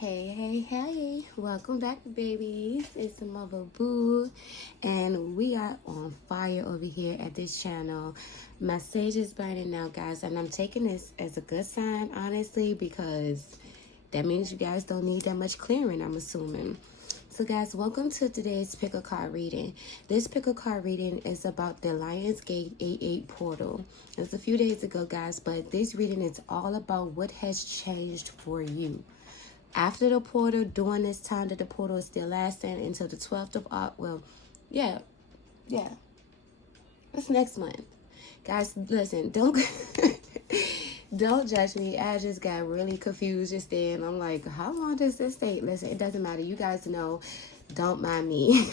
Hey, welcome back, babies. It's Muva Boo, and we are on fire over here at this channel. My sage is burning now, guys, and I'm taking this as a good sign, honestly, because that means you guys don't need that much clearing, I'm assuming. So, guys, welcome to today's pick a card reading. This pick a card reading is about the Lionsgate 88 portal. It was a few days ago, guys, but this reading is all about what has changed for you. After the portal, during this time that the portal is still lasting until the 12th of August. That's next month. Guys, listen, don't judge me. I just got really confused just then. I'm like, how long does this take? Listen, it doesn't matter. You guys know, don't mind me.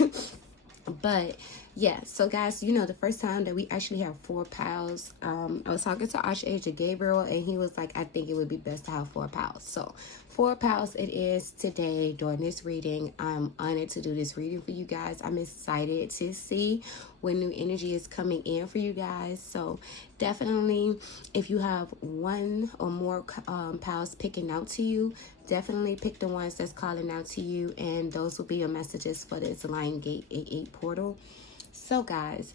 But yeah, so guys, you know, the first time that we actually have 4 pals, I was talking to Archangel Gabriel, and he was like, I think it would be best to have 4 pals. So 4 pals it is today during this reading. I'm honored to do this reading for you guys. I'm excited to see when new energy is coming in for you guys. So definitely, if you have 1 or more pals picking out to you, definitely pick the ones that's calling out to you, and those will be your messages for this Lionsgate 88 portal. So guys,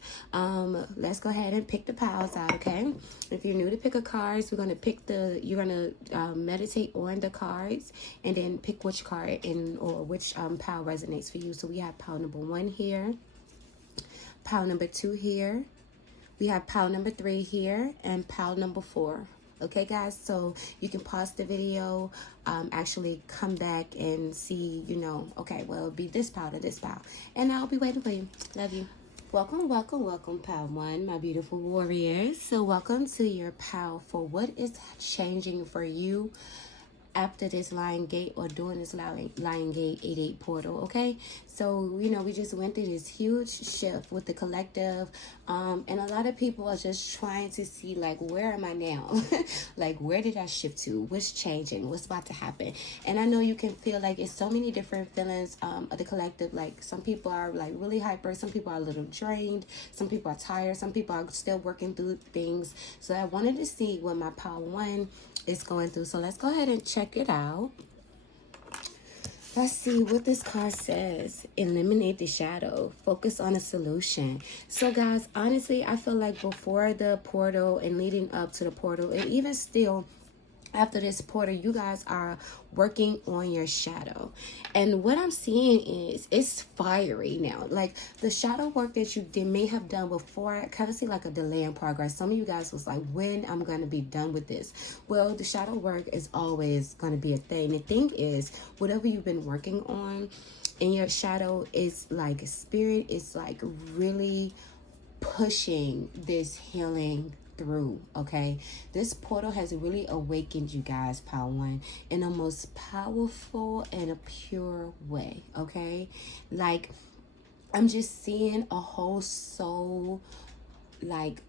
let's go ahead and pick the piles out, okay? If you're new to pick a cards, you're gonna meditate on the cards and then pick which card or which pile resonates for you. So we have pile number 1 here, pile number 2 here, we have pile number 3 here, and pile number 4. Okay, guys, so you can pause the video, actually come back and see, you know, okay, well, it'll be this pile to this pile. And I'll be waiting for you. Love you. Welcome, pile 1, my beautiful warriors. So welcome to your pile for what is changing for you after this Lionsgate or during this Lionsgate 88 portal, okay? So, you know, we just went through this huge shift with the collective, and a lot of people are just trying to see, like, where am I now? Like, where did I shift to? What's changing? What's about to happen? And I know you can feel like it's so many different feelings of the collective. Like, some people are, like, really hyper. Some people are a little drained. Some people are tired. Some people are still working through things. So I wanted to see what my pile 1 is going through. So let's go ahead and check it out. Let's see what this card says. Eliminate the shadow. Focus on a solution. So guys, honestly, I feel like before the portal and leading up to the portal, and even still after this portal, you guys are working on your shadow. And what I'm seeing is it's fiery now. Like the shadow work that you may have done before, I kind of see like a delay in progress. Some of you guys was like, when I'm going to be done with this? Well, the shadow work is always going to be a thing. The thing is, whatever you've been working on in your shadow is like spirit is like really pushing this healing through, okay? This portal has really awakened you guys, pile 1, in the most powerful and a pure way, okay? Like, I'm just seeing a whole soul, like,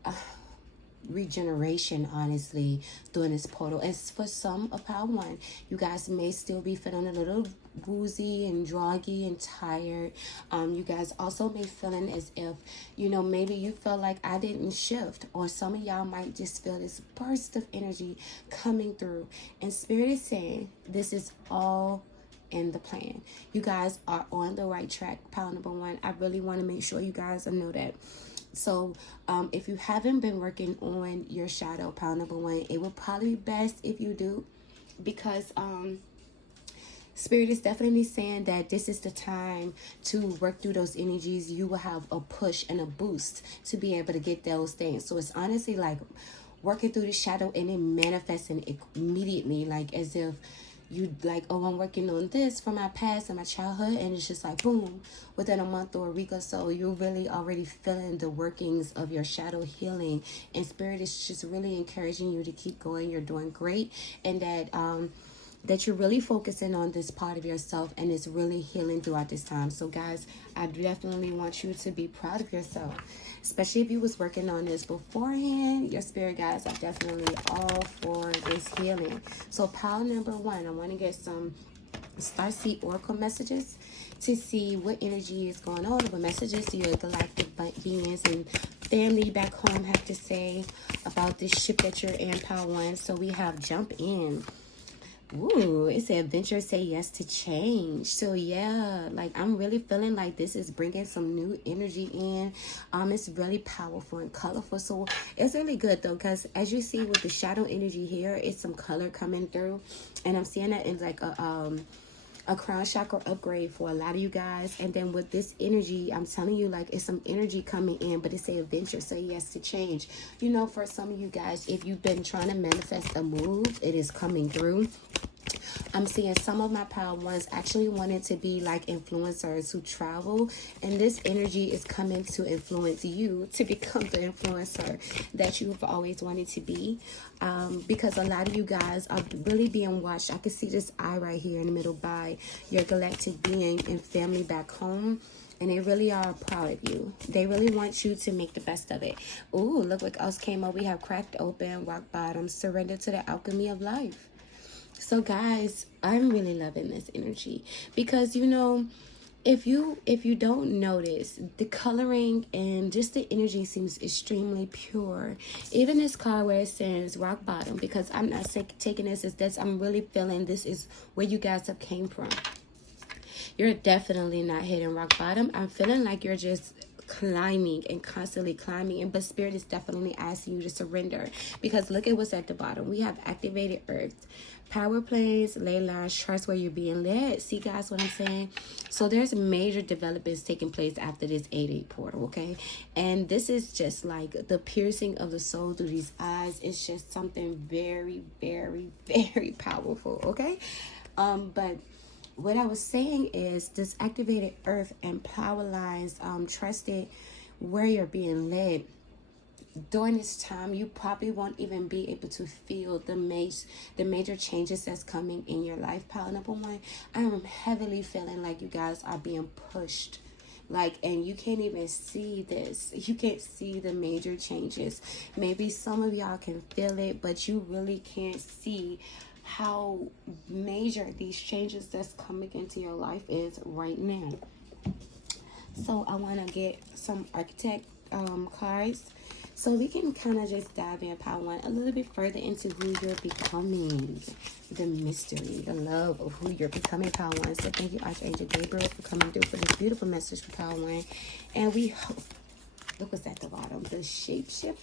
regeneration, honestly, during this portal. As for some of pile 1, you guys may still be feeling a little woozy and droggy and tired. You guys also may feeling as if, you know, maybe you feel like I didn't shift, or some of y'all might just feel this burst of energy coming through, and spirit is saying this is all in the plan. You guys are on the right track, pile number 1. I really want to make sure you guys know that. So if you haven't been working on your shadow, pile number 1, it would probably be best if you do, because spirit is definitely saying that this is the time to work through those energies. You will have a push and a boost to be able to get those things. So it's honestly like working through the shadow and then manifesting immediately, like as if you like, oh, I'm working on this from my past and my childhood, and it's just like boom, within a month or a week or so, you're really already feeling the workings of your shadow healing. And spirit is just really encouraging you to keep going. You're doing great, and that you're really focusing on this part of yourself, and it's really healing throughout this time. So guys, I definitely want you to be proud of yourself, especially if you was working on this beforehand. Your spirit guides are definitely all for this healing. So pile number 1, I want to get some Starseed Oracle messages to see what energy is going on, what messages your galactic beings and family back home have to say about this ship that you're in, pile 1. So we have jump in. Ooh, it said venture, say yes to change. So yeah, like I'm really feeling like this is bringing some new energy in. It's really powerful and colorful. So it's really good though, because as you see with the shadow energy here, it's some color coming through, and I'm seeing that in like a crown chakra upgrade for a lot of you guys. And then with this energy, I'm telling you, like, it's some energy coming in, but it's a adventure, so yes to change. You know, for some of you guys, if you've been trying to manifest a move, it is coming through. I'm seeing some of my power ones actually wanted to be like influencers who travel, and this energy is coming to influence you to become the influencer that you've always wanted to be. Because a lot of you guys are really being watched. I can see this eye right here in the middle by your galactic being and family back home. And they really are proud of you. They really want you to make the best of it. Ooh, look what else came up. We have cracked open, rock bottom, surrender to the alchemy of life. So guys, I'm really loving this energy because, you know, if you don't notice, the coloring and just the energy seems extremely pure. Even this card where it says rock bottom, because I'm not taking this as this, I'm really feeling this is where you guys have came from. You're definitely not hitting rock bottom. I'm feeling like you're just climbing and constantly climbing, and but spirit is definitely asking you to surrender, because look at what's at the bottom. We have activated earth, power plays, ley lines, trust where you're being led. See guys what I'm saying? So there's major developments taking place after this 8-8 portal, okay? And this is just like the piercing of the soul through these eyes. It's just something very, very, very powerful, okay? But what I was saying is this activated earth and power lines, trusted where you're being led. During this time, you probably won't even be able to feel the major changes that's coming in your life. Power number one, I am heavily feeling like you guys are being pushed. Like, and you can't even see this. You can't see the major changes. Maybe some of y'all can feel it, but you really can't see how major these changes that's coming into your life is right now. So I want to get some architect cards so we can kind of just dive in power one a little bit further into who you're becoming, the mystery, the love of who you're becoming, power one. So thank you, Archangel Gabriel, for coming through for this beautiful message for power one. And we hope, look what's at the bottom, the shapeshifter.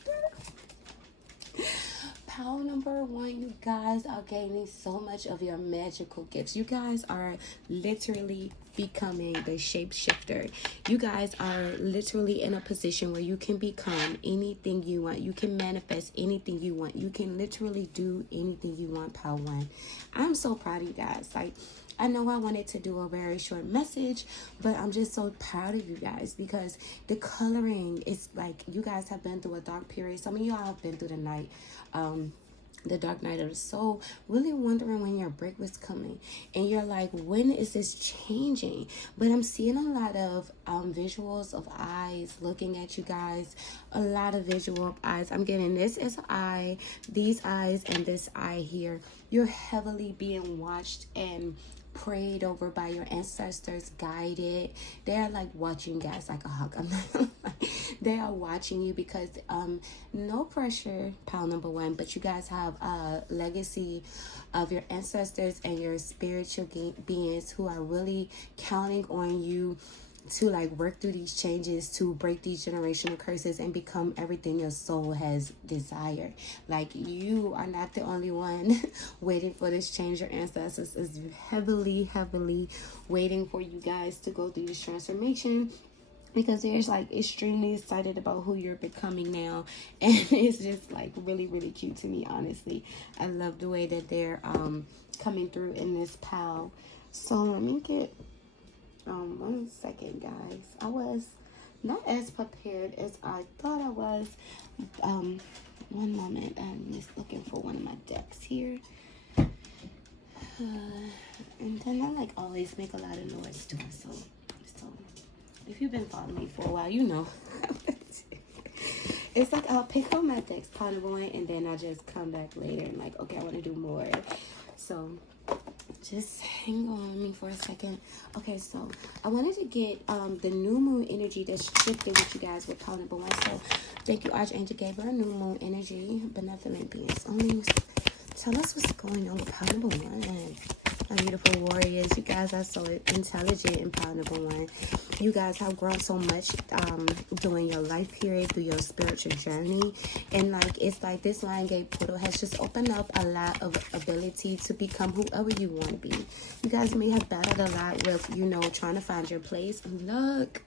Power number one, you guys are gaining so much of your magical gifts. You guys are literally becoming the shapeshifter. You guys are literally in a position where you can become anything you want. You can manifest anything you want. You can literally do anything you want, power one. I'm so proud of you guys. Like, I know I wanted to do a very short message, but I'm just so proud of you guys because the coloring is like, you guys have been through a dark period. Some of y'all have been through the night, the dark night of the soul, really wondering when your break was coming, and you're like, when is this changing? But I'm seeing a lot of visuals of eyes looking at you guys, a lot of visual of eyes. I'm getting this as an eye, these eyes, and this eye here. You're heavily being watched and prayed over by your ancestors, guided. They're like watching you guys like a hawk. They are watching you because no pressure, pile number one, but you guys have a legacy of your ancestors and your spiritual beings who are really counting on you to like work through these changes, to break these generational curses and become everything your soul has desired. Like, you are not the only one waiting for this change. Your ancestors is heavily waiting for you guys to go through this transformation, because they're like extremely excited about who you're becoming now. And it's just like really cute to me, honestly. I love the way that they're coming through in this pile. So let me get 1 second, guys. I was not as prepared as I thought I was. One moment. I'm just looking for one of my decks here. And then I like always make a lot of noise too. So if you've been following me for a while, you know. It's like I'll pick up my decks part of one, and then I just come back later and like, okay, I want to do more. So just hang on me for a second. Okay, so I wanted to get the new moon energy that's shifted with you guys with power number one. So thank you, Archangel Gabriel. New moon energy, benevolent beings only Tell us what's going on with pile number one. My beautiful warriors, you guys are so intelligent in pile number one. You guys have grown so much during your life period, through your spiritual journey. And like, it's like this line gate portal has just opened up a lot of ability to become whoever you want to be. You guys may have battled a lot with, you know, trying to find your place. Look,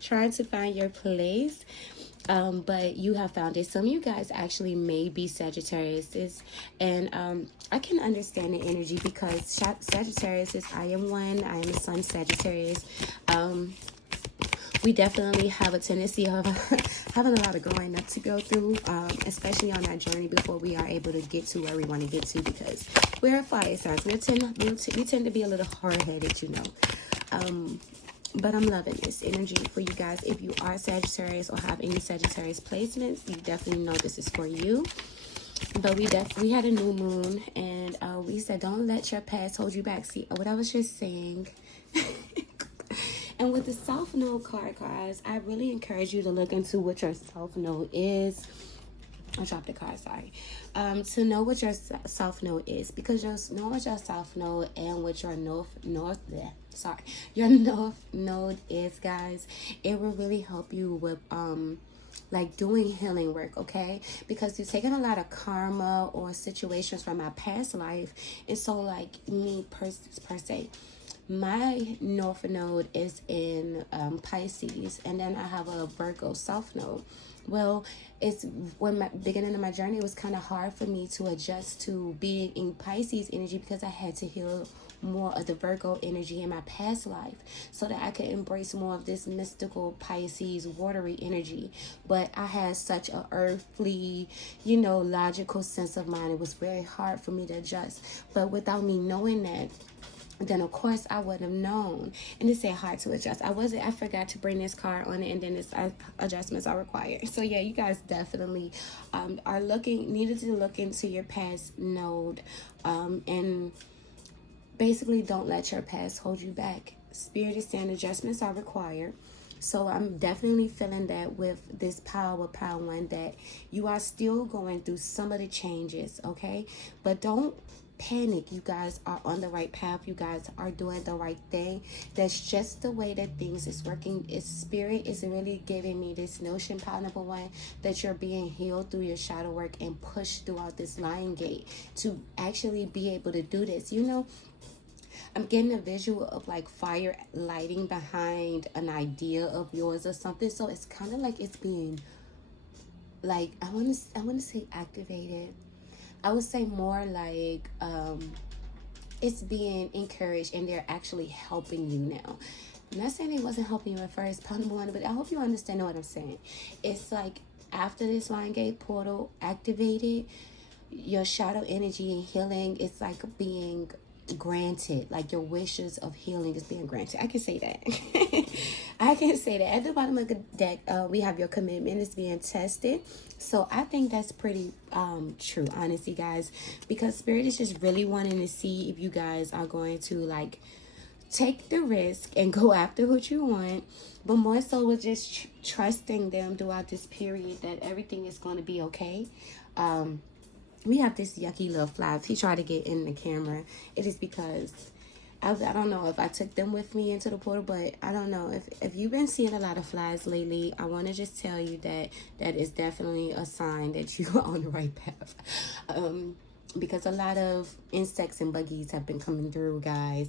trying to find your place. But you have found it. Some of you guys actually may be Sagittarius, and I can understand the energy, because Sagittarius is, I am one, I am a sun Sagittarius. We definitely have a tendency of having a lot of growing up to go through, especially on our journey before we are able to get to where we want to get to, because we're fire signs. We tend to be a little hard-headed, you know. But I'm loving this energy for you guys. If you are Sagittarius or have any Sagittarius placements, you definitely know this is for you. But we had a new moon, and we said, don't let your past hold you back. See what I was just saying. And with the South Node card, guys, I really encourage you to look into what your South Node is. I dropped the card, sorry. To know what your South Node is, because you'll know what your South Node and what your North Node is, guys. It will really help you with like doing healing work, okay? Because you're taking a lot of karma or situations from my past life, and so like me per se, my North Node is in Pisces, and then I have a Virgo South Node. Well, it's when my beginning of my journey, it was kind of hard for me to adjust to being in Pisces energy, because I had to heal more of the Virgo energy in my past life so that I could embrace more of this mystical Pisces watery energy. But I had such a earthly, you know, logical sense of mind. It was very hard for me to adjust. But without me knowing that, then of course I would have known. And it said hard to adjust. I forgot to bring this card on it, and then it's adjustments are required. So yeah, you guys definitely needed to look into your past node, and basically don't let your past hold you back. Spirit is saying adjustments are required. So I'm definitely feeling that with this power one, that you are still going through some of the changes, okay? But don't panic. You guys are on the right path. You guys are doing the right thing. That's just the way that things is working. Spirit is really giving me this notion, power number one, that you're being healed through your shadow work and pushed throughout this lion gate to actually be able to do this. You know, I'm getting a visual of like fire lighting behind an idea of yours or something. So it's kind of like it's being like, I want to say activated. I would say more like it's being encouraged, and they're actually helping you now. I'm not saying they wasn't helping you at first, part number one, but I hope you understand what I'm saying. It's like after this line gate portal activated, your shadow energy and healing is like being granted, like your wishes of healing is being granted. I can say that. I can say that. At the bottom of the deck, we have your commitment is being tested. So I think that's pretty true, honestly, guys, because Spirit is just really wanting to see if you guys are going to like take the risk and go after what you want, but more so with just trusting them throughout this period that everything is going to be okay. We have this yucky little fly. If he tried to get in the camera, it is because I don't know if I took them with me into the portal, but I don't know. If you've been seeing a lot of flies lately, I want to just tell you that that is definitely a sign that you are on the right path. Because a lot of insects and buggies have been coming through, guys,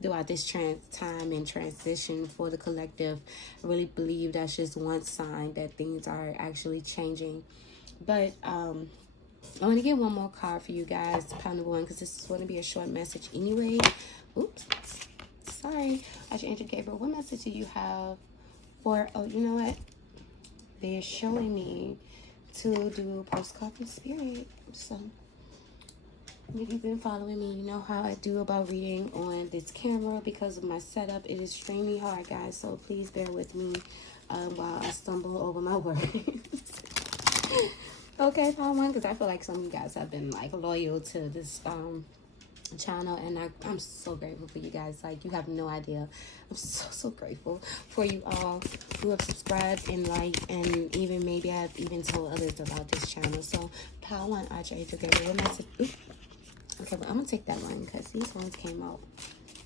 throughout this time and transition for the collective. I really believe that's just one sign that things are actually changing. But I want to get one more card for you guys, pile number one, because this is going to be a short message anyway. Oops, sorry. Archangel Gabriel, what message do you have for, oh, you know what? They're showing me to do postcard from Spirit. So if you've been following me, you know how I do about reading on this camera because of my setup. It is extremely hard, guys, so please bear with me while I stumble over my words. Okay, part one, because I feel like some of you guys have been like loyal to this channel, and I'm so grateful for you guys. Like, you have no idea. I'm so grateful for you all who have subscribed and liked, and even maybe I've even told others about this channel. So Power One Archangel Gabriel. Okay, but I'm gonna take that one because these ones came out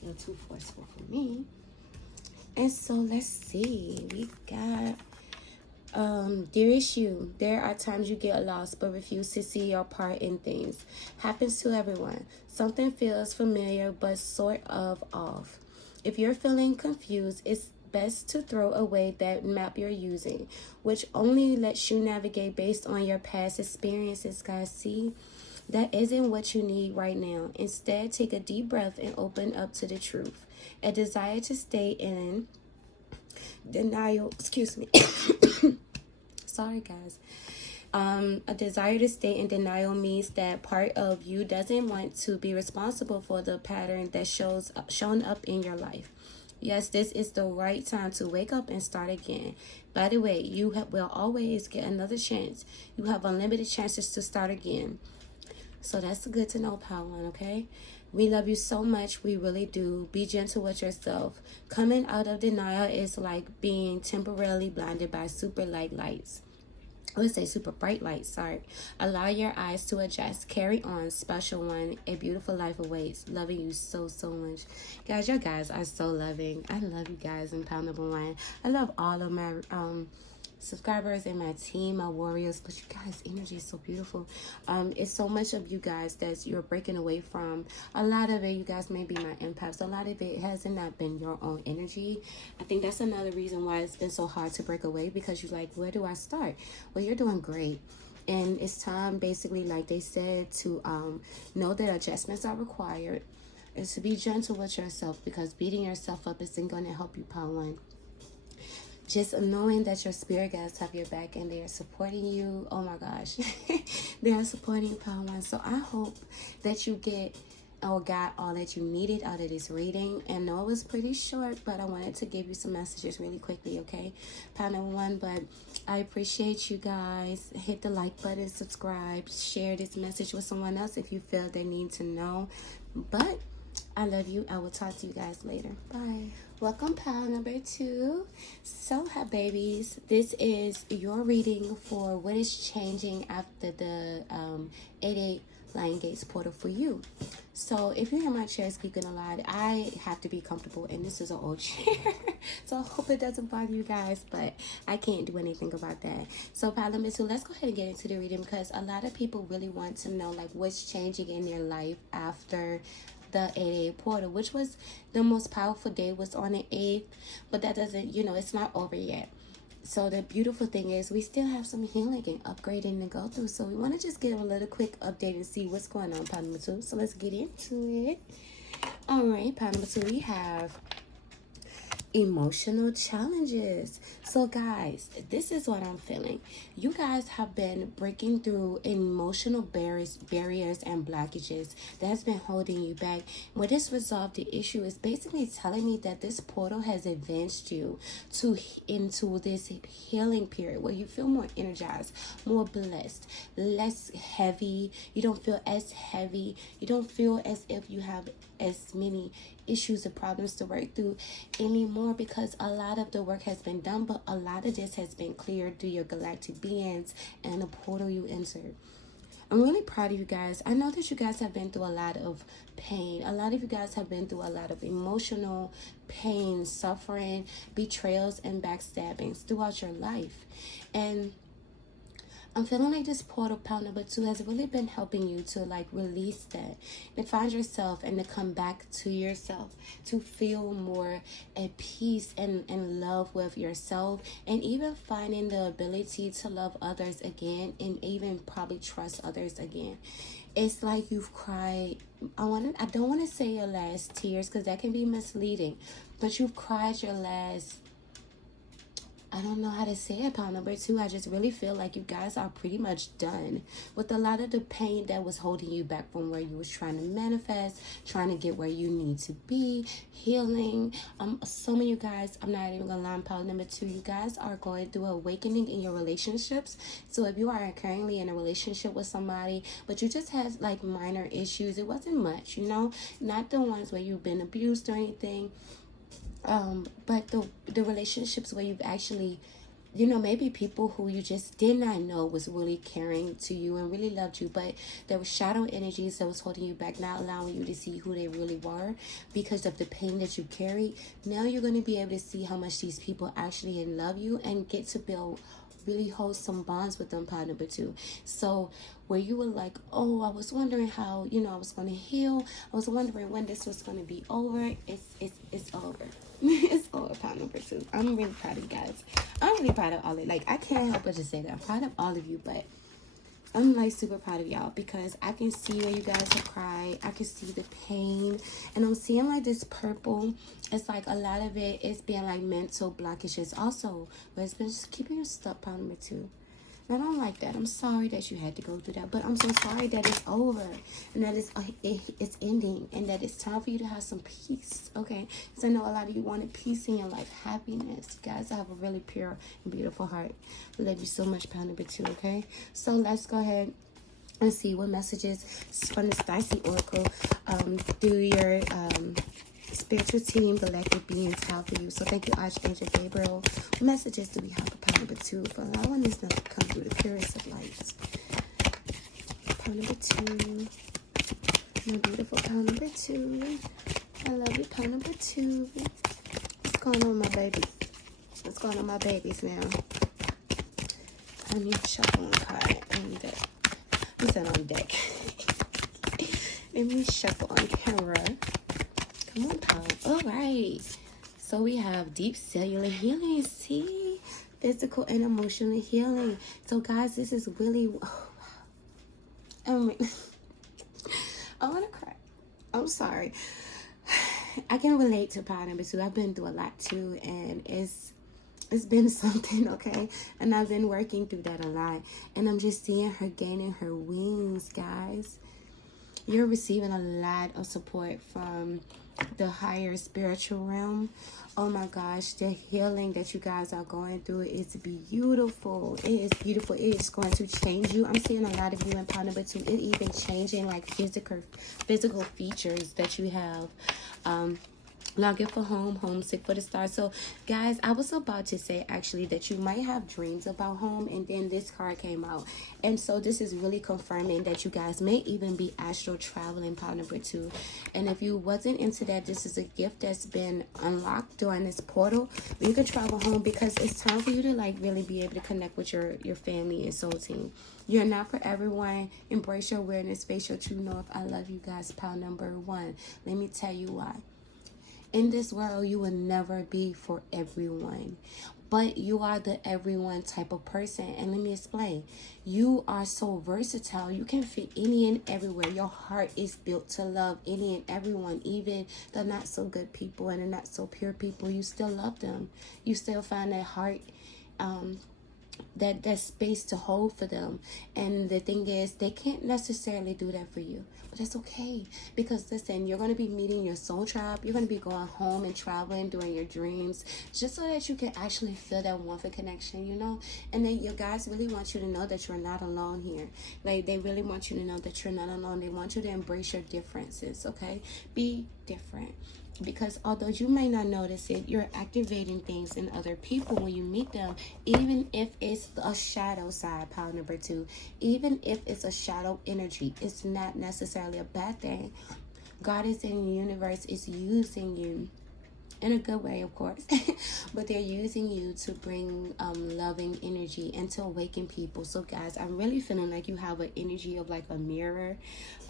a little too forceful for me. And so let's see, we got dearest you, there are times you get lost but refuse to see your part in things. Happens to everyone. Something feels familiar but sort of off. If you're feeling confused, it's best to throw away that map you're using, which only lets you navigate based on your past experiences, guys. See, that isn't what you need right now. Instead, take a deep breath and open up to the truth. A desire to stay in denial, excuse me. Sorry, guys. A desire to stay in denial means that part of you doesn't want to be responsible for the pattern that shown up in your life. Yes, this is the right time to wake up and start again. By the way, you will always get another chance. You have unlimited chances to start again. So that's good to know, Power One, okay? We love you so much. We really do. Be gentle with yourself. Coming out of denial is like being temporarily blinded by super light lights. I would say super bright lights, sorry. Allow your eyes to adjust. Carry on, special one. A beautiful life awaits. Loving you so much. Guys, your guys are so loving. I love you guys in Power Number One. I love all of my subscribers and my team, my warriors, but you guys' energy is so beautiful. It's so much of you guys that you're breaking away from. A lot of it, you guys may be my empaths. A lot of it hasn't not been your own energy. I think that's another reason why it's been so hard to break away, because you're like, where do I start? Well, you're doing great. And it's time, basically, like they said, to know that adjustments are required, and to be gentle with yourself, because beating yourself up isn't going to help you, Power One. Just knowing that your spirit guides have your back and they are supporting you. Oh my gosh. They are supporting you, Power One. So I hope that you get or got all that you needed out of this reading. And no, it was pretty short, but I wanted to give you some messages really quickly, okay? Power Number One, but I appreciate you guys. Hit the like button, subscribe, share this message with someone else if you feel they need to know. But I love you. I will talk to you guys later. Bye. Welcome, Power Number Two. So, hi, babies. This is your reading for what is changing after the 8/8 Lion Gates portal for you. So, if you hear my chair squeaking a lot, I have to be comfortable, and this is an old chair. So, I hope it doesn't bother you guys, but I can't do anything about that. So, Power Number Two, let's go ahead and get into the reading, because a lot of people really want to know, like, what's changing in their life after the 8/8 portal, which was the most powerful day, was on the 8th, but that doesn't, it's not over yet. So the beautiful thing is we still have some healing and upgrading to go through. So we want to just give a little quick update and see what's going on, Power Number Two. So let's get into it. All right, Power Number Two, we have emotional challenges. So guys, this is what I'm feeling. You guys have been breaking through emotional barriers and blockages that's been holding you back. What this resolved the issue is basically telling me that this portal has advanced you into this healing period where you feel more energized, more blessed, less heavy. You don't feel as heavy. You don't feel as if you have as many issues and problems to work through anymore, because a lot of the work has been done, but a lot of this has been cleared through your galactic beings and the portal you entered. I'm really proud of you guys. I know that you guys have been through a lot of pain. A lot of you guys have been through a lot of emotional pain, suffering, betrayals, and backstabbings throughout your life. And I'm feeling like this portal, Power Number Two, has really been helping you to like release that, to find yourself and to come back to yourself, to feel more at peace and love with yourself, and even finding the ability to love others again, and even probably trust others again. It's like you've cried. I don't want to say your last tears, because that can be misleading, but you've cried your last I don't know how to say it, pile number 2. I just really feel like you guys are pretty much done with a lot of the pain that was holding you back from where you was trying to manifest, trying to get where you need to be, healing. Some of you guys, I'm not even gonna lie, pile number 2, you guys are going through awakening in your relationships. So if you are currently in a relationship with somebody, but you just had like minor issues, it wasn't much, you know, not the ones where you've been abused or anything. But the relationships where you've actually, you know, maybe people who you just did not know was really caring to you and really loved you, but there were shadow energies that was holding you back, not allowing you to see who they really were because of the pain that you carried. Now you're going to be able to see how much these people actually love you and get to build really wholesome bonds with them, pile number 2. So where you were like, oh, I was wondering how, you know, I was going to heal, I was wondering when this was going to be over, it's over. It's over, pile number 2. I'm really proud of you guys. I'm really proud of all of it. Like, I can't help but to say that I'm proud of all of you, but I'm like super proud of y'all because I can see where you guys have cried. I can see the pain, and I'm seeing like this purple. It's like a lot of it is being like mental blockages also, but it's been just keeping you stuck, pile number 2. And I don't like that. I'm sorry that you had to go through that, but I'm so sorry that it's over and that it's ending and that it's time for you to have some peace, okay? Because I know a lot of you wanted peace in your life, happiness. You guys have a really pure and beautiful heart. I love you so much, pile number 2, okay? So let's go ahead and see what messages from the Spicy Oracle through your spiritual team, galactic beings have for you. So thank you, Archangel Gabriel. What messages do we have for pile number 2? For allowing this to come through the purest of lights. Pile number 2. My beautiful pile number 2. I love you, pile number 2. What's going on, my babies? What's going on, my babies now? I need to shuffle on card on deck. I said on deck. Let me shuffle on camera. Come on, pile. All right. So we have deep cellular healing. See? Physical and emotional healing. So, guys, this is really... Oh, wow. I want to cry. I'm sorry. I can relate to pile number 2. I've been through a lot, too. And it's been something, okay? And I've been working through that a lot. And I'm just seeing her gaining her wings, guys. You're receiving a lot of support from the higher spiritual realm. Oh my gosh, the healing that you guys are going through is beautiful. It is beautiful. It is going to change you. I'm seeing a lot of you in pile number 2. It even changing like physical features that you have. Longing for home, homesick for the stars. So guys, I was about to say actually that you might have dreams about home, and then this card came out, and so this is really confirming that you guys may even be astral traveling, pile number 2. And if you wasn't into that, this is a gift that's been unlocked during this portal. You can travel home because it's time for you to like really be able to connect with your family and soul team. You're not for everyone. Embrace your awareness, face your true north. I love you guys, pile number 1. Let me tell you why. In this world, you will never be for everyone, but you are the everyone type of person. And let me explain. You are so versatile. You can fit any and everywhere. Your heart is built to love any and everyone, even the not so good people and the not so pure people. You still love them. You still find that heart, that space to hold for them. And the thing is, they can't necessarily do that for you, but that's okay, because listen, you're going to be meeting your soul tribe. You're going to be going home and traveling during your dreams, just so that you can actually feel that warmth and connection, you know. And then your guys really want you to know that you're not alone here. Like, they really want you to know that you're not alone. They want you to embrace your differences, okay? Be different. Because although you may not notice it, you're activating things in other people when you meet them, even if it's a shadow side, pile number 2. Even if it's a shadow energy, it's not necessarily a bad thing. God is in the universe, is using you in a good way, of course, but they're using you to bring loving energy and to awaken people. So guys, I'm really feeling like you have an energy of like a mirror.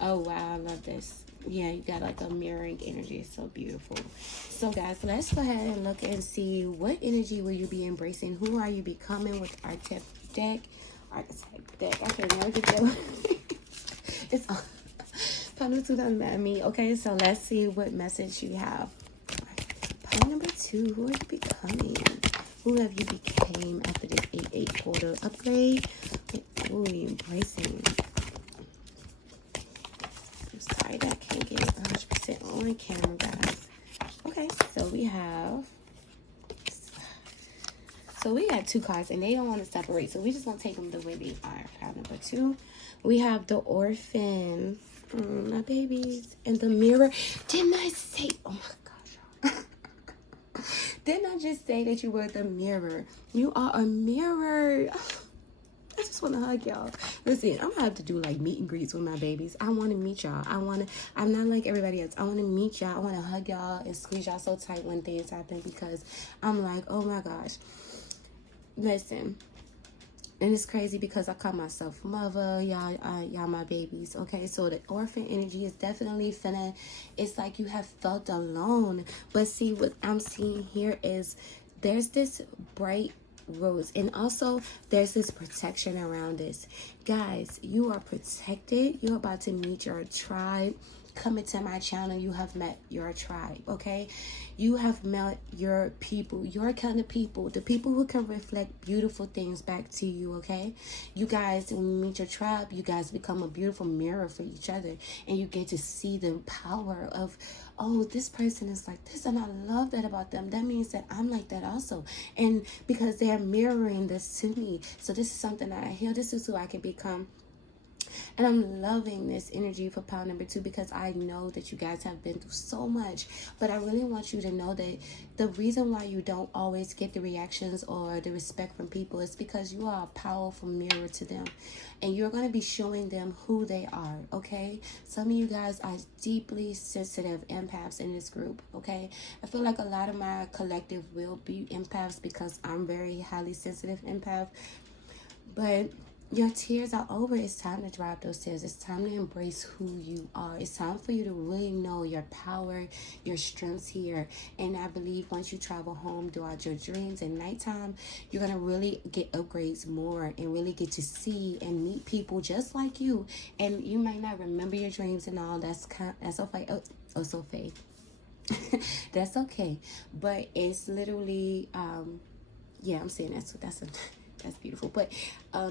Oh wow, I love this. Yeah, you got like a mirroring energy. It's so beautiful. So guys, let's go ahead and look and see what energy will you be embracing. Who are you becoming with Archetype deck? Archetype deck. I can never get that. It's probably 2000 me. Okay, so let's see what message you have. Pile number 2, who are you becoming? Who have you became after this 8-8 portal upgrade? Ooh, embracing. I'm sorry that I can't get 100% on camera, guys. Okay, so we have... So we got 2 cards, and they don't want to separate. So we just going to take them the way they are. Card number 2. We have the orphan. My babies. And the mirror. Didn't I say... Oh, my gosh. Didn't I just say that you were the mirror? You are a mirror. I just want to hug y'all. Listen, I'm going to have to do, like, meet and greets with my babies. I want to meet y'all. I'm not like everybody else. I want to meet y'all. I want to hug y'all and squeeze y'all so tight when things happen, because I'm like, oh, my gosh. Listen, and it's crazy because I call myself Muva, y'all my babies. Okay, so the orphan energy is definitely finna, it's like you have felt alone. But see, what I'm seeing here is there's this bright rose, and also there's this protection around this. Guys, you are protected. You're about to meet your tribe. Coming to my channel, you have met your tribe. Okay, you have met your people, your kind of people, the people who can reflect beautiful things back to you. Okay, you guys, when you meet your tribe, you guys become a beautiful mirror for each other, and you get to see the power of, oh, this person is like this, and I love that about them. That means that I'm like that also, and because they're mirroring this to me. So this is something that I heal. This is who I can become. And I'm loving this energy for pile number 2, because I know that you guys have been through so much. But I really want you to know that the reason why you don't always get the reactions or the respect from people is because you are a powerful mirror to them. And you're going to be showing them who they are, okay? Some of you guys are deeply sensitive empaths in this group, okay? I feel like a lot of my collective will be empaths because I'm very highly sensitive empath. But... your tears are over. It's time to drop those tears. It's time to embrace who you are. It's time for you to really know your power, your strengths here. And I believe once you travel home throughout your dreams and nighttime, you're going to really get upgrades more and really get to see and meet people just like you. And you might not remember your dreams and all. That's okay. So fake. That's okay. But it's literally, yeah, I'm saying that's beautiful. But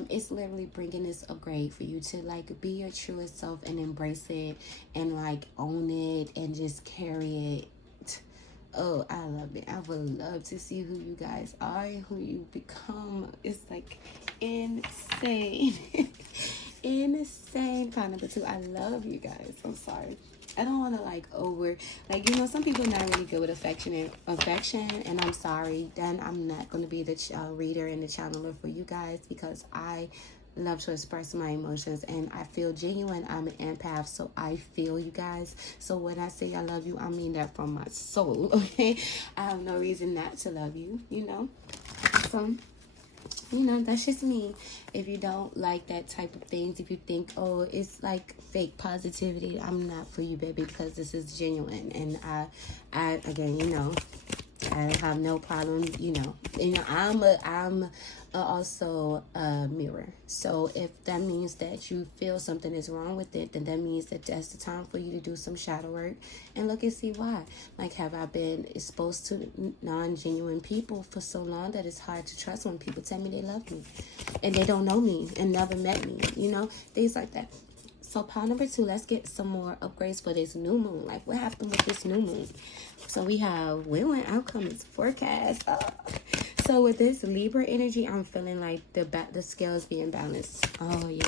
it's literally bringing this upgrade for you to like be your truest self and embrace it and like own it and just carry it. Oh, I love it. I would love to see who you guys are and who you become. It's like insane. Insane. Part number 2. I love you guys. I'm sorry. I don't want to like some people are not really good with affection, and I'm sorry. Then I'm not going to be the reader and the channeler for you guys, because I love to express my emotions and I feel genuine. I'm an empath, so I feel you guys. So when I say I love you, I mean that from my soul, okay? I have no reason not to love you, So, that's just me. If you don't like that type of things, if you think, oh, it's like fake positivity, I'm not for you, baby, because this is genuine. And I again, I have no problem, I'm also a mirror. So if that means that you feel something is wrong with it, then that means that that's the time for you to do some shadow work and look and see why. Like, have I been exposed to non-genuine people for so long that it's hard to trust when people tell me they love me and they don't know me and never met me, things like that. So pile number 2, let's get some more upgrades for this new moon. Like, what happened with this new moon? So we have win-win outcomes forecast. So with this Libra energy, I'm feeling like the scales being balanced. Oh yeah.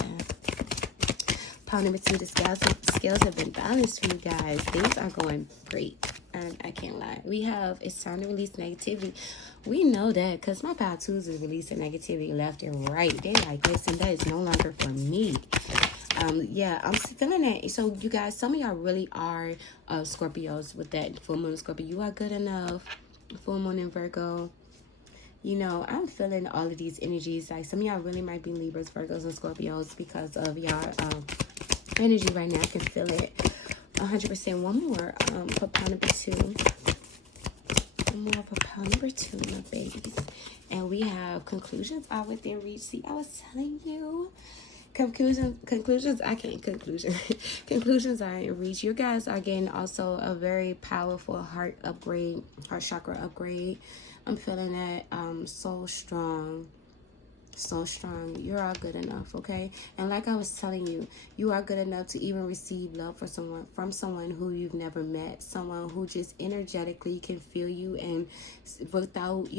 Pile number 2, the scales have been balanced for you guys. Things are going great. And I can't lie. We have, it's time to release negativity. We know that because my pile 2s is releasing negativity left and right. They're like, listen, that is no longer for me. Yeah, I'm feeling that. So you guys, some of y'all really are Scorpios with that full moon Scorpio. You are good enough. Full moon in Virgo. I'm feeling all of these energies. Like, some of y'all really might be Libras, Virgos, and Scorpios because of y'all energy right now. I can feel it 100%. One more for pile number 2. One more for pile number 2, my babies. And we have conclusions are within reach. See, I was telling you. Conclusions, I can't conclusion. Conclusions are in reach. You guys are getting also a very powerful heart chakra upgrade. I'm feeling that so strong. So strong. You're all good enough, okay? And like I was telling you, you are good enough to even receive love from someone who you've never met, someone who just energetically can feel you and without,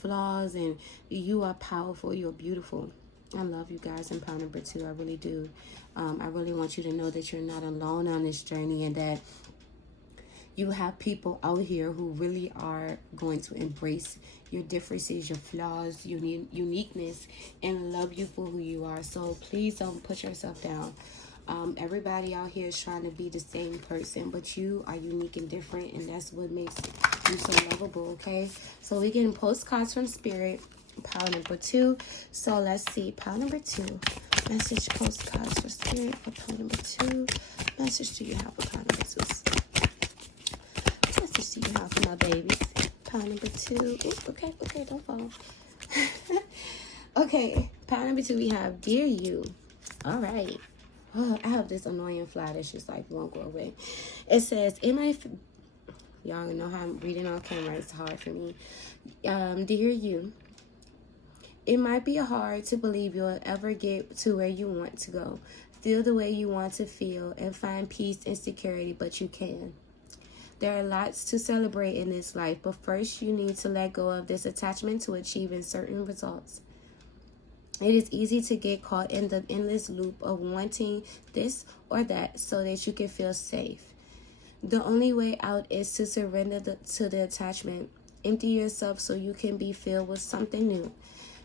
flaws. And you are powerful. You're beautiful. I love you guys in pile number 2. I really do. I really want you to know that you're not alone on this journey, and that you have people out here who really are going to embrace your differences, your flaws, your uniqueness, and love you for who you are. So please don't put yourself down. Everybody out here is trying to be the same person, but you are unique and different, and that's what makes you so lovable, okay? So we're getting postcards from Spirit, pile number 2. So let's see, pile number 2. Message postcards for Spirit for pile number 2. Message do you have for pile number 2? Message do you have for my babies? Pile number 2. Ooh, okay, don't fall. Okay, pile number 2, we have Dear You. All right. Oh, I have this annoying fly that's just like won't go away. It says, y'all know how I'm reading on camera. It's hard for me. Dear You, it might be hard to believe you'll ever get to where you want to go, feel the way you want to feel, and find peace and security, but you can. There are lots to celebrate in this life, but first you need to let go of this attachment to achieving certain results. It is easy to get caught in the endless loop of wanting this or that so that you can feel safe. The only way out is to surrender to the attachment. Empty yourself so you can be filled with something new.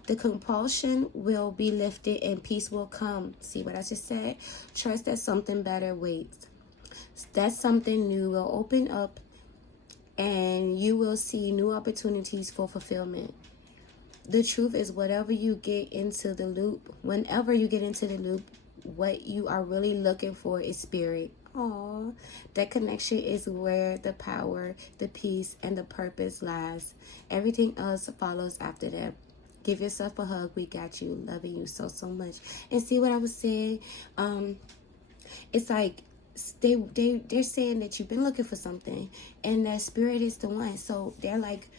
The compulsion will be lifted and peace will come. See what I just said? Trust that something better waits. That something new will open up and you will see new opportunities for fulfillment. The truth is, whenever you get into the loop, what you are really looking for is spirit. Aww, that connection is where the power, the peace, and the purpose lies. Everything else follows after that. Give yourself a hug. We got you. Loving you so much. And see what I was saying? It's like they're saying that you've been looking for something, and that spirit is the one. So they're like,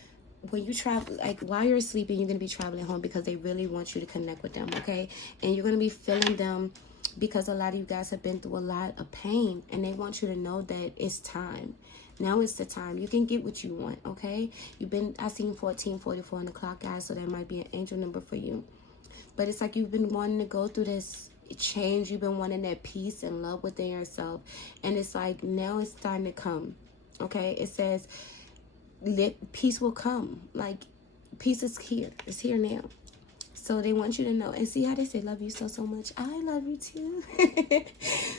when you travel, like while you're sleeping, you're going to be traveling home because they really want you to connect with them, okay? And you're going to be feeling them because a lot of you guys have been through a lot of pain, and they want you to know that it's time. Now is the time. You can get what you want, okay? I seen 1444 on the clock, guys, so that might be an angel number for you. But it's like you've been wanting to go through this change. You've been wanting that peace and love within yourself. And it's like, now it's time to come, okay? It says, peace will come. Like, peace is here. It's here now. So they want you to know. And see how they say love you so much. I love you too.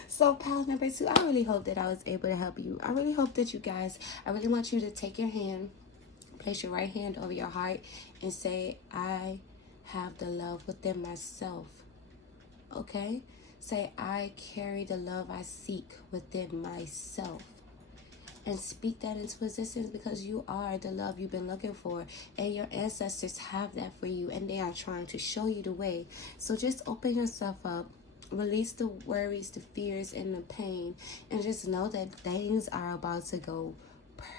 So pile number 2, I really hope that I was able to help you. I really hope that you guys, I really want you to take your hand, place your right hand over your heart, and say, I have the love within myself. Okay? Say, I carry the love I seek within myself. And speak that into existence, because you are the love you've been looking for, and your ancestors have that for you, and they are trying to show you the way. So just open yourself up, release the worries, the fears, and the pain, and just know that things are about to go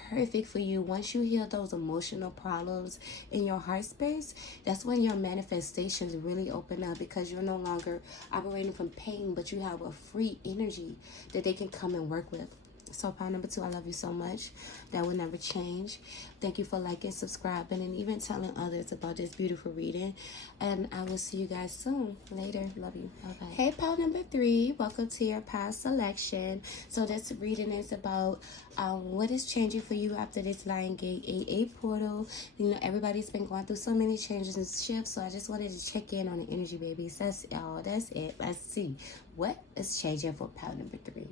perfect for you. Once you heal those emotional problems in your heart space, that's when your manifestations really open up, because you're no longer operating from pain, but you have a free energy that they can come and work with. So pile number 2, I love you so much. That will never change. Thank you for liking, subscribing, and even telling others about this beautiful reading. And I will see you guys soon. Later. Love you. Bye-bye. Hey, pile number 3. Welcome to your pile selection. So this reading is about what is changing for you after this Lion Gate 8-8 portal. You know, everybody's been going through so many changes and shifts. So I just wanted to check in on the energy, babies. That's all. That's it. Let's see what is changing for pile number 3.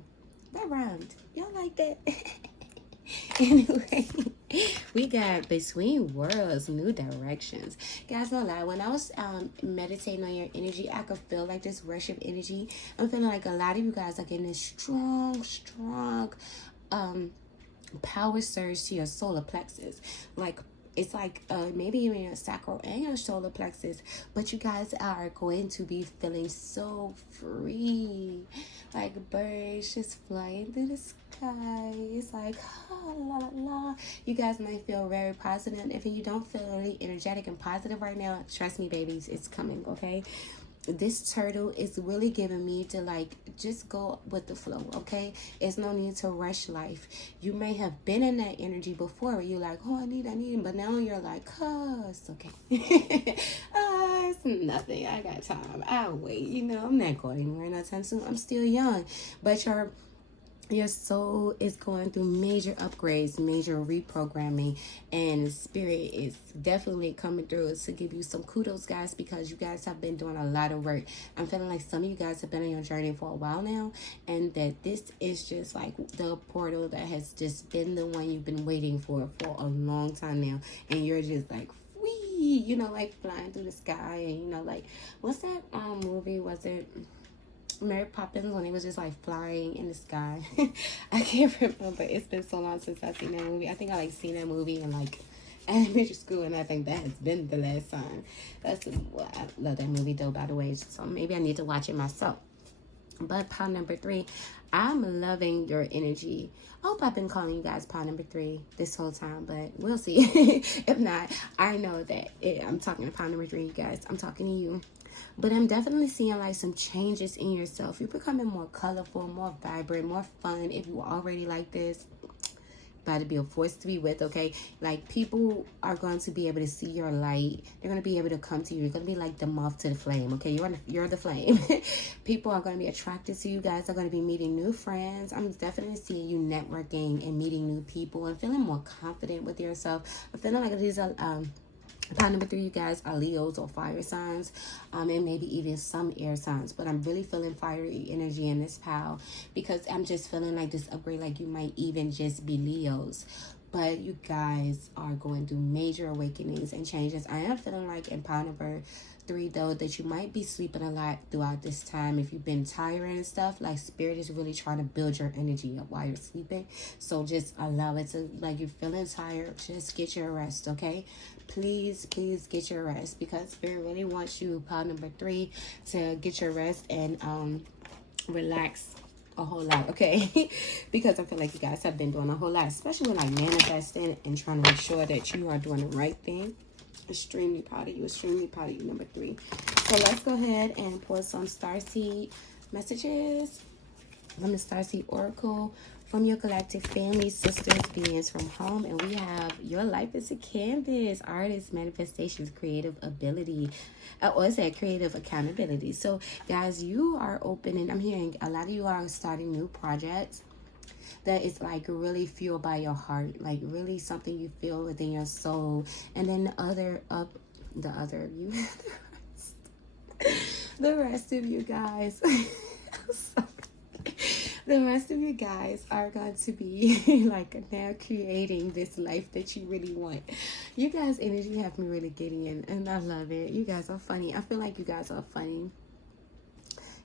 That rhymed. Y'all like that? Anyway, we got Between Worlds, New Directions. Guys, no lie. When I was meditating on your energy, I could feel like this rush of energy. I'm feeling like a lot of you guys are getting this strong power surge to your solar plexus. Like, It's like maybe even your sacral and your solar plexus. But you guys are going to be feeling so free, like birds just flying through the sky. It's like la la la. You guys might feel very positive. If you don't feel really energetic and positive right now, trust me, babies, it's coming. Okay. This turtle is really giving me to like just go with the flow. Okay, it's no need to rush life. You may have been in that energy before where you're like, oh, I need, but now you're like, oh, it's okay. It's nothing, I got time, I'll wait. You know, I'm not going anywhere anytime soon. I'm still young. But your soul is going through major upgrades, major reprogramming, and spirit is definitely coming through to give you some kudos, guys, because you guys have been doing a lot of work. I'm feeling like some of you guys have been on your journey for a while now, and that this is just like the portal that has just been the one you've been waiting for a long time now, and you're just like, wee, you know, like flying through the sky. And you know, like, what's that movie, was it Mary Poppins, when he was just like flying in the sky? I can't remember. It's been so long since I've seen that movie. I think I like seen that movie in like elementary school, and I think that has been the last time. Well, I love that movie though, by the way, so maybe I need to watch it myself. But pile number 3, I'm loving your energy. I hope I've been calling you guys pile number 3 this whole time, but we'll see. If not, I know that I'm talking to pile number 3, you guys. I'm talking to you. But I'm definitely seeing like some changes in yourself. You're becoming more colorful, more vibrant, more fun. If you already like this, about to be a force to be with. Okay, like people are going to be able to see your light. They're going to be able to come to you. You're going to be like the moth to the flame. Okay, you're the flame. People are going to be attracted to you. Guys are going to be meeting new friends. I'm definitely seeing you networking and meeting new people and feeling more confident with yourself. I'm feeling like these are pile number 3, you guys are Leos or fire signs, and maybe even some air signs. But I'm really feeling fiery energy in this pile, because I'm just feeling like this upgrade, like you might even just be Leos. But you guys are going through major awakenings and changes. I am feeling like in pile number 3, though, that you might be sleeping a lot throughout this time. If you've been tired and stuff, like spirit is really trying to build your energy up while you're sleeping. So just allow it to, like, you're feeling tired, just get your rest. Okay, please get your rest, because spirit really wants you, pile number 3, to get your rest and relax a whole lot. Okay, because I feel like you guys have been doing a whole lot, especially when like manifesting and trying to make sure that you are doing the right thing. Extremely proud of you, number 3. So let's go ahead and pull some starseed messages from the starseed oracle, from your galactic family, sisters, beings from home. And we have your life is a canvas, artist, manifestations, creative ability, or is that creative accountability. So guys, you are open, and I'm hearing a lot of you are starting new projects that is like really fueled by your heart, like really something you feel within your soul. And then the other of you the rest of you guys the rest of you guys are going to be like now creating this life that you really want. You guys' energy have me really getting in, and I love it. You guys are funny. I feel like you guys are funny.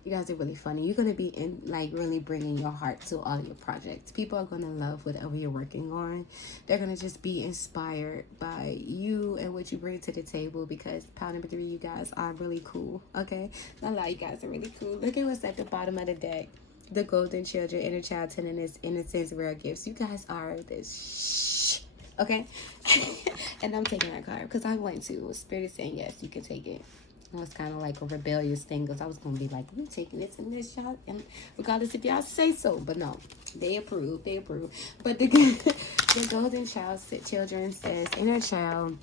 You guys are really funny. You're going to be in, like, really bringing your heart to all your projects. People are going to love whatever you're working on. They're going to just be inspired by you and what you bring to the table, because pile number 3, you guys are really cool. Okay? A lot of you guys are really cool. Look at what's at the bottom of the deck. The golden children, inner child, tenderness, innocence, rare gifts. You guys are this okay? And I'm taking that card because I want to. Spirit is saying yes, you can take it. It's kind of like a rebellious thing, because I was going to be like, we taking this and this, y'all, and regardless if y'all say so. But no, they approve. But the golden children says inner child,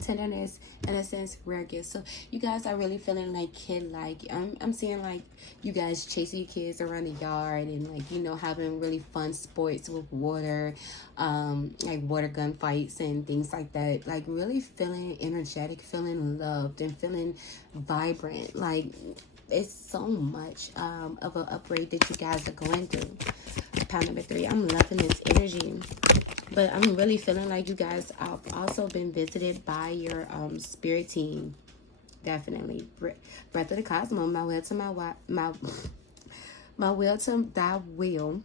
tenderness, innocence, rare gifts. So you guys are really feeling like kid-like. I'm seeing like you guys chasing your kids around the yard, and like, you know, having really fun sports with water, like water gun fights and things like that. Like really feeling energetic, feeling loved, and feeling vibrant. Like it's so much of an upgrade that you guys are going through. Pile number 3, I'm loving this energy. But I'm really feeling like you guys have also been visited by your spirit team. Definitely. Breath of the Cosmos, my will to my will to thy will,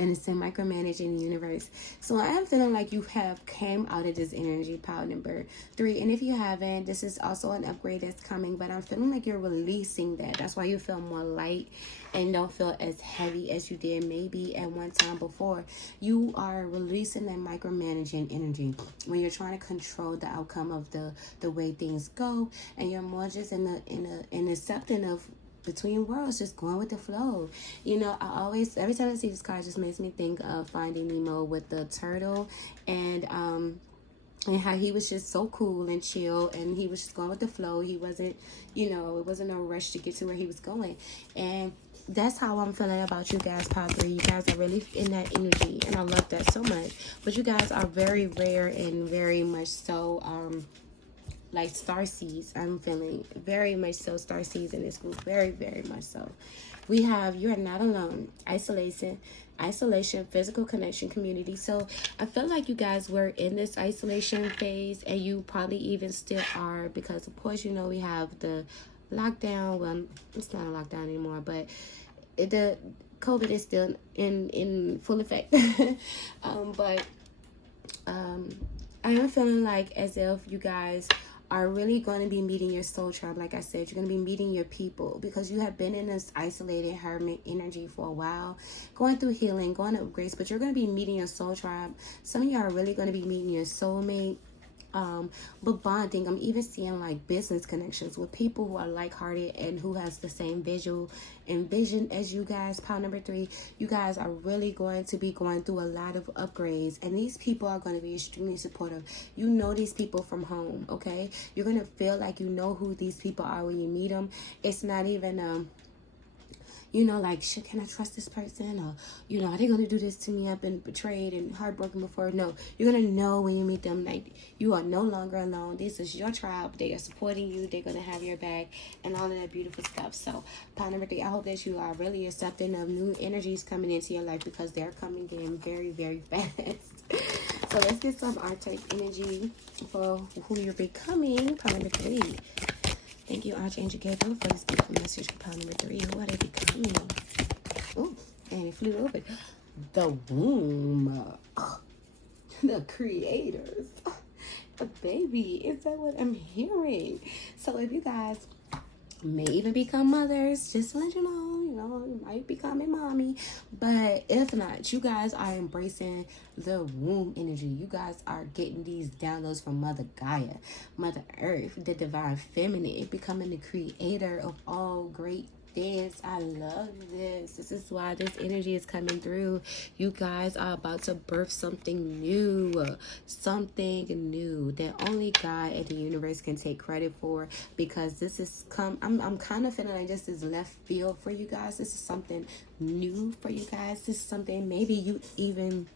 and it's in micromanaging the universe. So I am feeling like you have came out of this energy, pile number 3. And if you haven't, this is also an upgrade that's coming, but I'm feeling like you're releasing that. That's why you feel more light and don't feel as heavy as you did maybe at one time before. You are releasing that micromanaging energy when you're trying to control the outcome of the way things go, and you're more just in accepting of between worlds, just going with the flow. You know, I always, every time I see this card, just makes me think of Finding Nemo with the turtle, and how he was just so cool and chill, and he was just going with the flow. He wasn't, you know, it wasn't no rush to get to where he was going. And that's how I'm feeling about you guys, Pile 3. You guys are really in that energy, and I love that so much. But you guys are very rare and very much so like star seeds. I'm feeling very much so star seeds in this group, very, very much so. We have, you are not alone, isolation, physical connection, community. So I feel like you guys were in this isolation phase, and you probably even still are, because of course, you know, we have the lockdown. Well, it's not a lockdown anymore, but the COVID is still in full effect. I am feeling like as if you guys are really going to be meeting your soul tribe. Like I said, you're going to be meeting your people, because you have been in this isolated hermit energy for a while, going through healing, going to upgrades, but you're going to be meeting your soul tribe. Some of you are really going to be meeting your soulmate. But bonding, I'm even seeing like business connections with people who are like-hearted and who has the same vision as you guys. Pile number 3, you guys are really going to be going through a lot of upgrades, and these people are going to be extremely supportive. You know these people from home, okay? You're going to feel like you know who these people are when you meet them. It's not even you know, like, shit, can I trust this person? Or, you know, are they going to do this to me? I've been betrayed and heartbroken before. No, you're going to know when you meet them, like, you are no longer alone. This is your tribe. They are supporting you. They're going to have your back and all of that beautiful stuff. So, pile number 3, I hope that you are really accepting of new energies coming into your life, because they're coming in very, very fast. So, let's get some archetype energy for who you're becoming. Pile number 3. Thank you, Archangel Gabriel, for this beautiful message for pile number 3. Who are they becoming? Oh, and it flew over. The womb. The creators. The baby. Is that what I'm hearing? So if you guys may even become mothers, just to let you know, you might become a mommy. But if not, you guys are embracing the womb energy. You guys are getting these downloads from Mother Gaia, Mother Earth, the divine feminine, becoming the creator of all great things. I love this. This is why this energy is coming through. You guys are about to birth something new that only God and the universe can take credit for, because this is I'm kind of feeling like this is left field for you guys. This is something new for you guys. This is something maybe you even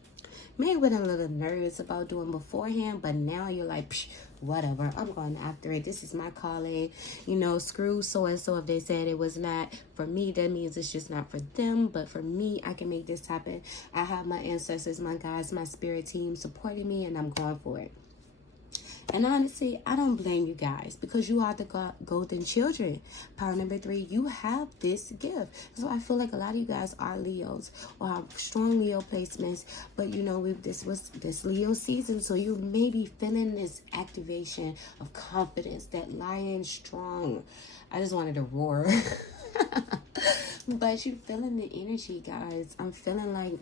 maybe been a little nervous about doing beforehand, but now you're like, psh, whatever, I'm going after it. This is my calling. You know, screw so and so if they said it was not for me. That means it's just not for them, but for me, I can make this happen. I have my ancestors, my guides, my spirit team supporting me, and I'm going for it. And honestly, I don't blame you guys, because you are the golden children. Power number 3, you have this gift. So I feel like a lot of you guys are Leos or have strong Leo placements. But you know, this was this Leo season, so you may be feeling this activation of confidence, that lion strong. I just wanted to roar. But you're feeling the energy, guys. I'm feeling like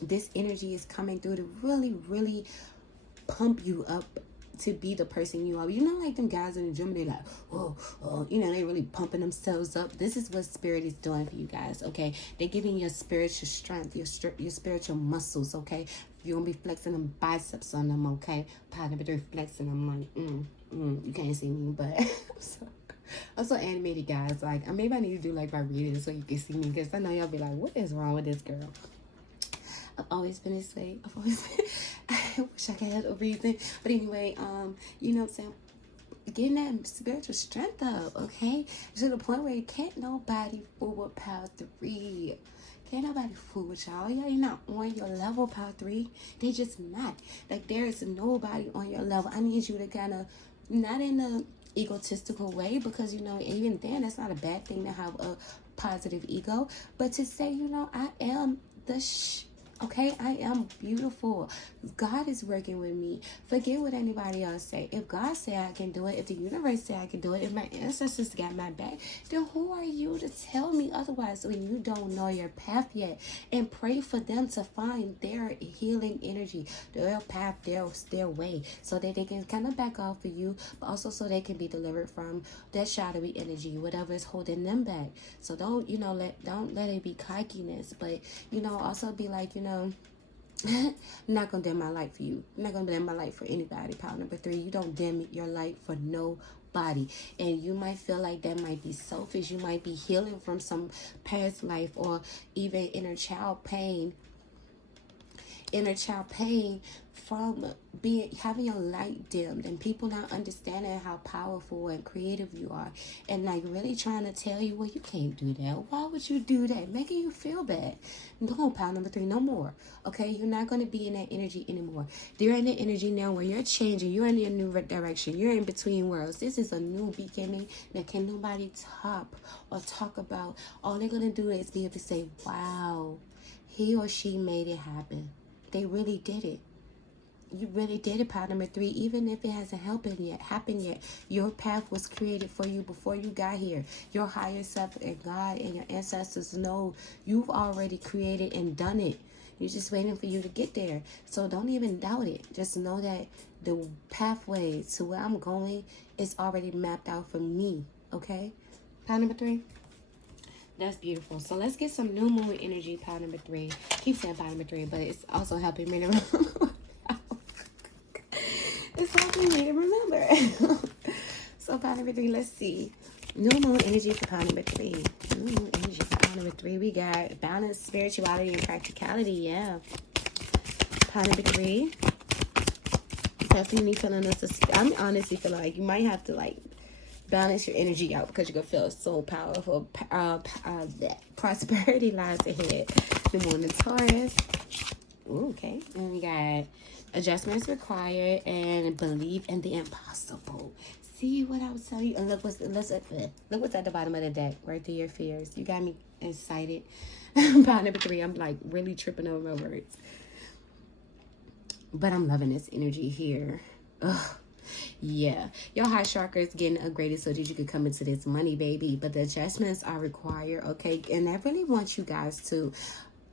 this energy is coming through to really, really pump you up to be the person you are. You know, like them guys in the gym, they like, whoa, oh, you know, they really pumping themselves up. This is what spirit is doing for you guys, okay? They're giving your spiritual strength, your spiritual muscles, okay? You're gonna be flexing them biceps on them, okay? Part of it, flexing them like, you can't see me, but I'm so animated, guys. Like, maybe I need to do like my reading so you can see me, because I know y'all be like, what is wrong with this girl? I've always been this way. I wish I could have a reason. But anyway, you know what I'm saying? Getting that spiritual strength up, okay? To the point where can't nobody fool with power 3. Can't nobody fool with y'all. Y'all not on your level, power 3. They just not. Like, there is nobody on your level. I need you to kind of, not in a egotistical way, because, you know, even then, that's not a bad thing to have a positive ego. But to say, you know, I am the Okay, I am beautiful. God is working with me. Forget what anybody else say. If God say I can do it, if the universe say I can do it, if my ancestors got my back, then who are you to tell me otherwise when you don't know your path yet? And pray for them to find their healing energy, their path, their way, so that they can kind of back off for you, but also so they can be delivered from that shadowy energy, whatever is holding them back. So don't let it be cockiness, but also be like, I'm not gonna dim my light for you. I'm not gonna dim my light for anybody. Power number 3, you don't dim your light for nobody. And you might feel like that might be selfish. You might be healing from some past life, or even inner child pain from having your light dimmed, and people not understanding how powerful and creative you are, and like really trying to tell you, well, you can't do that. Why would you do that? Making you feel bad. No, power number 3, no more. Okay, you're not going to be in that energy anymore. You're in the energy now where you're changing. You're in a new direction. You're in between worlds. This is a new beginning that can nobody top or talk about. All they're going to do is be able to say, wow, he or she made it happen. They really did it. You really did it, power number 3. Even if it hasn't happened yet, your path was created for you before you got here. Your higher self and God and your ancestors know you've already created and done it. You're just waiting for you to get there. So don't even doubt it. Just know that the pathway to where I'm going is already mapped out for me. Okay? Power number 3. That's beautiful. So let's get some new moon energy, power number 3. Keep saying power number 3, but it's also helping me to remember. It's helping me to remember. So power number 3, let's see. New moon energy for power number 3. New moon energy for power number 3. We got balance, spirituality, and practicality. Yeah. Power number 3. Definitely feeling this. I'm honestly feeling like you might have to like balance your energy out, because you're gonna feel so powerful. That prosperity lies ahead. The moon in Taurus. Ooh, okay. And we got adjustments required and believe in the impossible. See what I was telling you? And look what's at the bottom of the deck. Right through your fears. You got me excited. Power number 3. I'm like really tripping over my words. But I'm loving this energy here. Ugh. Yeah, your high chakra is getting upgraded so that you can come into this money, baby. But the adjustments are required, okay? And I really want you guys to,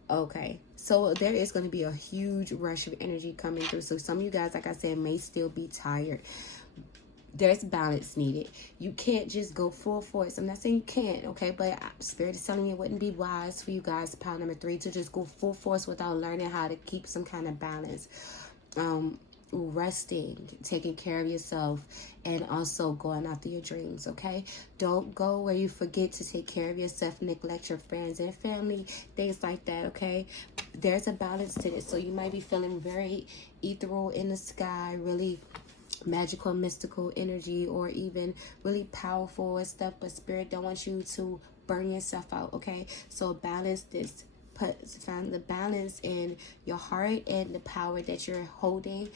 okay? So there is going to be a huge rush of energy coming through. So some of you guys, like I said, may still be tired. There's balance needed. You can't just go full force. I'm not saying you can't, okay? But Spirit is telling me it wouldn't be wise for you guys, power number 3, to just go full force without learning how to keep some kind of balance. Resting, taking care of yourself, and also going after your dreams, okay? Don't go where you forget to take care of yourself, neglect your friends and family, things like that, okay? There's a balance to this. So you might be feeling very ethereal in the sky, really magical, mystical energy, or even really powerful and stuff, but Spirit don't want you to burn yourself out, okay? So balance this. Find the balance in your heart and the power that you're holding,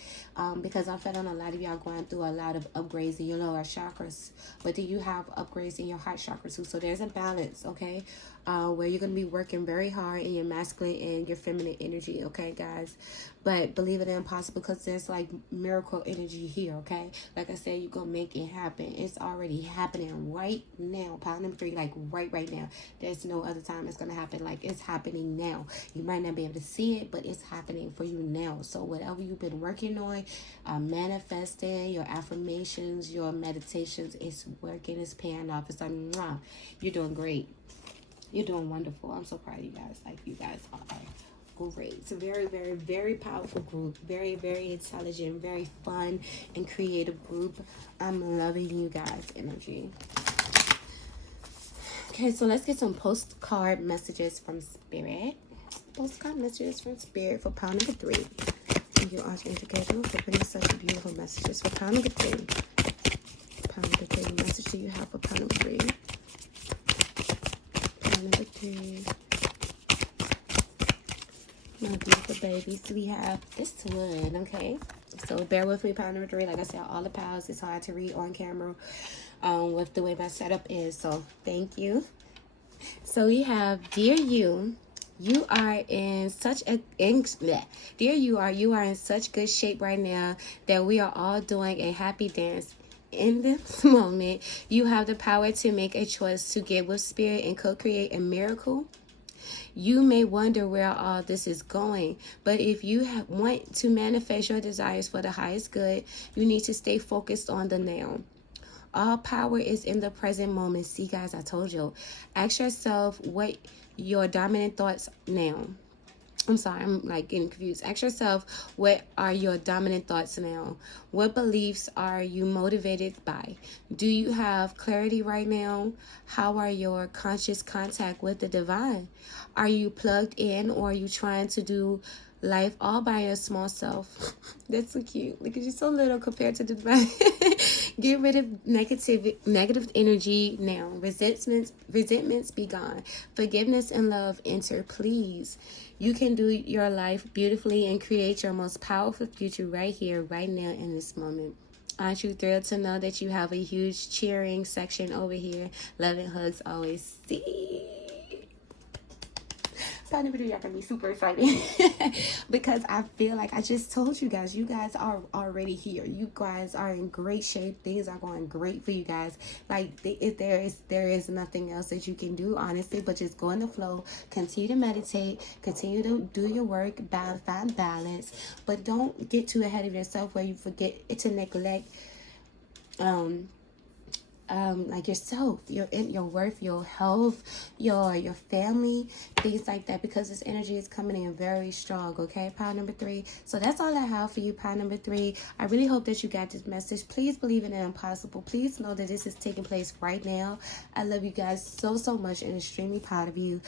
because I'm feeling a lot of y'all going through a lot of upgrades in your lower chakras, but do you have upgrades in your heart chakra too? So there's a balance, okay, where you're going to be working very hard in your masculine and your feminine energy, okay, guys? But believe it or impossible, because there's like miracle energy here, okay? Like I said, you're going to make it happen. It's already happening right now. Power number 3, like right now. There's no other time it's going to happen. Like, it's happening now. You might not be able to see it, but it's happening for you now. So whatever you've been working on, manifesting, your affirmations, your meditations, it's working, it's paying off. It's like, mwah, you're doing great. You're doing wonderful. I'm so proud of you guys. Like, you guys are great. It's a very, very, very powerful group. Very, very intelligent, very fun and creative group. I'm loving you guys' energy. Okay, so let's get some postcard messages from Spirit. Postcard messages from Spirit for power number 3. Thank you, Archangel Gabriel, for bringing such beautiful messages for power number 3. Power number 3, what message do you have for power number 3? Power number 3. My beautiful babies, we have this one, okay? So bear with me, power number 3. Like I said, all the powers, it's hard to read on camera with the way my setup is. So thank you. So we have, dear you, You are in such a dear, you are in such good shape right now that we are all doing a happy dance in this moment. You have the power to make a choice to get with spirit and co-create a miracle. You may wonder where all this is going, but if you want to manifest your desires for the highest good, you need to stay focused on the now. All power is in the present moment. See, guys, I told you. Ask yourself what your dominant thoughts now. I'm sorry, I'm like getting confused. Ask yourself, what are your dominant thoughts now? What beliefs are you motivated by? Do you have clarity right now? How are your conscious contact with the divine? Are you plugged in, or are you trying to do life all by your small self? That's so cute. Look at you, so little compared to the divine. Get rid of negative energy now. Resentments be gone. Forgiveness and love enter, please. You can do your life beautifully and create your most powerful future right here, right now, in this moment. Aren't you thrilled to know that you have a huge cheering section over here? Love and hugs always. See? So in the video, y'all gonna be super excited because I feel like I just told you guys are already here. You guys are in great shape. Things are going great for you guys. Like, if there is nothing else that you can do, honestly, but just go in the flow. Continue to meditate. Continue to do your work. Find balance, but don't get too ahead of yourself where you forget to neglect like yourself, your worth, your health, your family, things like that, because this energy is coming in very strong. Okay, pile number 3. So that's all I have for you, pile number 3. I really hope that you got this message. Please believe in the impossible. Please know that this is taking place right now. I love you guys so much and extremely proud of you.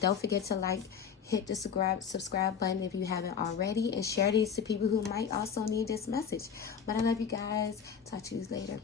Don't forget to hit the subscribe button if you haven't already, and share these to people who might also need this message. But I love you guys. Talk to you later.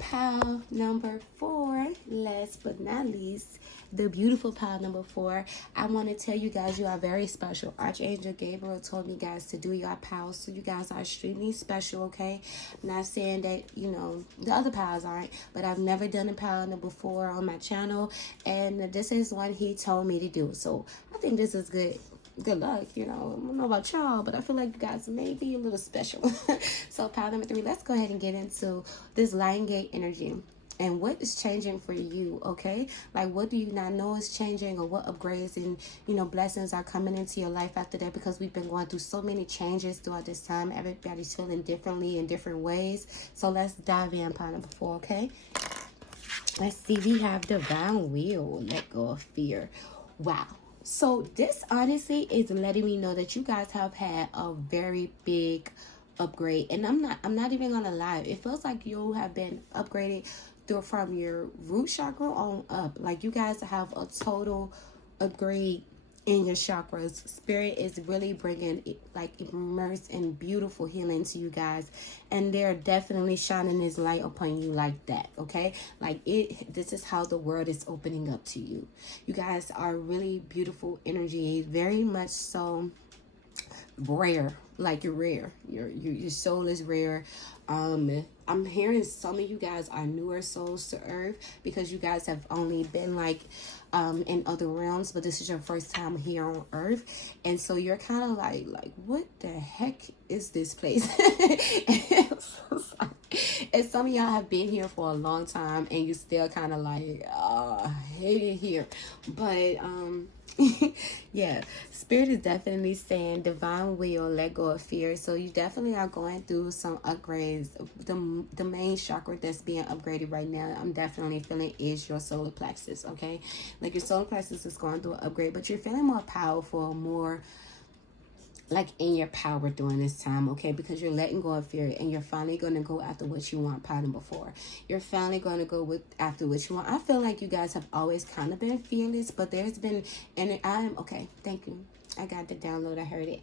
Pile number 4, last but not least, the beautiful pile number 4. I want to tell you guys, you are very special. Archangel Gabriel told me, guys, to do your piles, so you guys are extremely special. Okay, not saying that the other piles aren't, but I've never done a pile number 4 on my channel, and this is one he told me to do. So I think this is good luck. I don't know about y'all, but I feel like you guys may be a little special. So pile number 3, let's go ahead and get into this Lion Gate energy and what is changing for you. Okay, like, what do you not know is changing, or what upgrades and blessings are coming into your life after that, because we've been going through so many changes throughout this time. Everybody's feeling differently in different ways. So let's dive in, pile number 4. Okay, let's see. We have divine will, let go of fear. Wow. So this honestly is letting me know that you guys have had a very big upgrade, and I'm not even gonna lie, it feels like you have been upgraded from your root chakra on up. Like, you guys have a total upgrade in your chakras. Spirit is really bringing immersed and beautiful healing to you guys, and they're definitely shining this light upon you like that. Okay, this is how the world is opening up to you. You guys are really beautiful energy, very much so rare. Like, you're rare. Your soul is rare. I'm hearing some of you guys are newer souls to earth, because you guys have only been in other realms, but this is your first time here on earth, and so you're kind of like what the heck is this place? And some of y'all have been here for a long time, and you still kind of I hate it here. But yeah, Spirit is definitely saying divine will, let go of fear. So you definitely are going through some upgrades. The main chakra that's being upgraded right now, I'm definitely feeling, is your solar plexus. Okay, like, your solar plexus is going through an upgrade, but you're feeling more powerful, more in your power during this time. Okay, because you're letting go of fear, and you're finally going to go after what you want. Pile number 4, you're finally going to go after what you want. I feel like you guys have always kind of been fearless, but there's been, and I'm okay, thank you, I got the download, I heard it.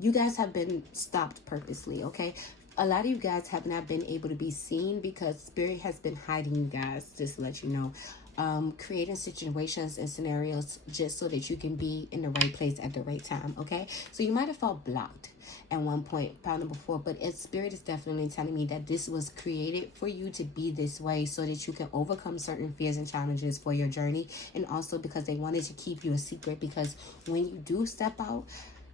You guys have been stopped purposely. Okay, a lot of you guys have not been able to be seen because Spirit has been hiding you guys, just to let you know. creating situations and scenarios just so that you can be in the right place at the right time. Okay, so you might have felt blocked at one point, pound number 4, but spirit is definitely telling me that this was created for you to be this way so that you can overcome certain fears and challenges for your journey, and also because they wanted to keep you a secret, because when you do step out,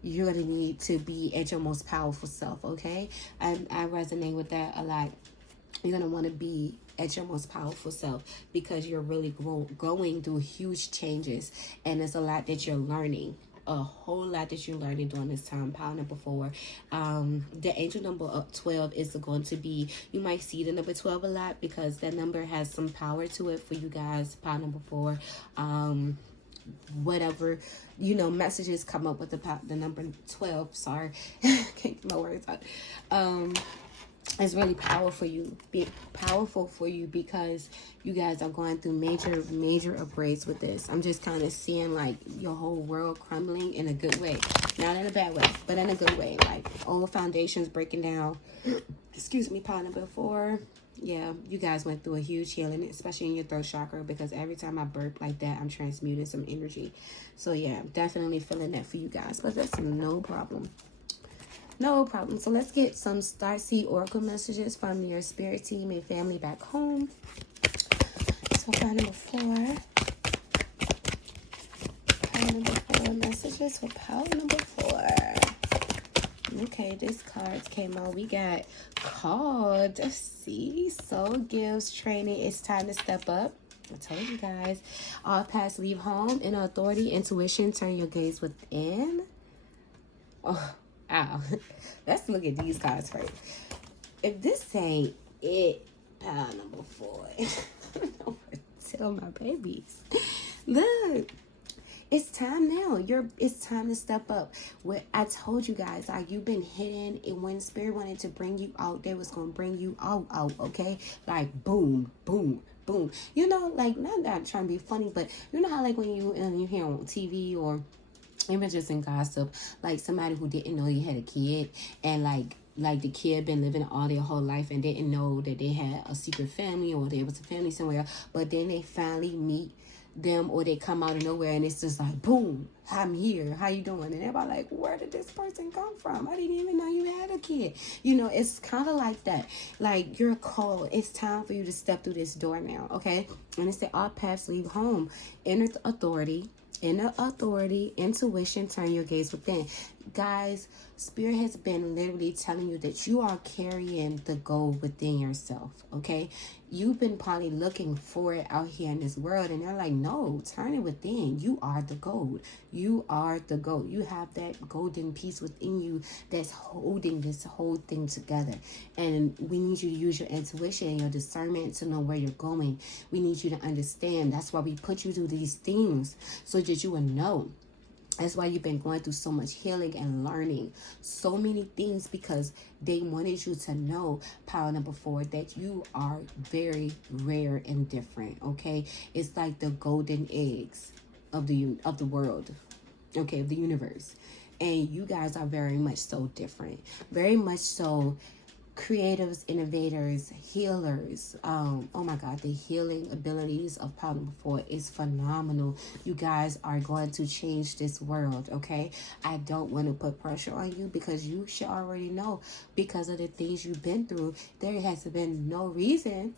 you're going to need to be at your most powerful self. Okay, and I resonate with that a lot. You're going to want to be at your most powerful self because you're really going through huge changes, and there's a lot that you're learning, a whole lot that you're learning during this time. Pile number 4, the angel number 12 is going to be, you might see the number 12 a lot because that number has some power to it for you guys. Pile number 4, whatever, you know, messages come up with the number 12. Sorry, can't get my words out. It's really powerful for you because you guys are going through major upgrades with this. I'm just kind of seeing like your whole world crumbling in a good way, not in a bad way, but in a good way. Like old foundations breaking down. Excuse me, pile number 4. Yeah, you guys went through a huge healing, especially in your throat chakra, because every time I burp like that, I'm transmuting some energy. So yeah, definitely feeling that for you guys, but that's no problem. No problem. So let's get some Starseed Oracle messages from your spirit team and family back home. So pile number 4. Pile number 4 messages for pile number 4. Okay, this cards came out. We got called. See, soul gives training. It's time to step up. I told you guys. All paths leave home. Inner authority, intuition, turn your gaze within. Oh. Ow. Let's look at these cards first. If this ain't it, pile number 4. I don't know what to tell my babies. Look, it's time now. It's time to step up. What I told you guys, like you've been hidden, and when spirit wanted to bring you out, they was gonna bring you out. Okay, like boom, boom, boom. You know, like not that I'm trying to be funny, but you know how like when you hear on TV or even just in gossip, like somebody who didn't know you had a kid, and like the kid been living all their whole life and didn't know that they had a secret family or there was a family somewhere, but then they finally meet them or they come out of nowhere and it's just like boom, I'm here, how you doing? And everybody like, where did this person come from? I didn't even know you had a kid. You know, it's kind of like that. Like you're called. It's time for you to step through this door now. Okay, and it's the all paths leave home. Inner authority, intuition, turn your gaze within. Guys, spirit has been literally telling you that you are carrying the gold within yourself. Okay, you've been probably looking for it out here in this world, and they're like, no, turn it within. You are the gold. You are the gold. You have that golden piece within you that's holding this whole thing together. And we need you to use your intuition and your discernment to know where you're going. We need you to understand. That's why we put you through these things, so that you will know. That's why you've been going through so much healing and learning so many things, because they wanted you to know, power number 4, that you are very rare and different. Okay, it's like the golden eggs of the world, okay, of the universe, and you guys are very much so different, very much so. Creatives, innovators, healers. Oh my God, the healing abilities of power number 4 is phenomenal. You guys are going to change this world, okay? I don't want to put pressure on you because you should already know, because of the things you've been through, there has been no reason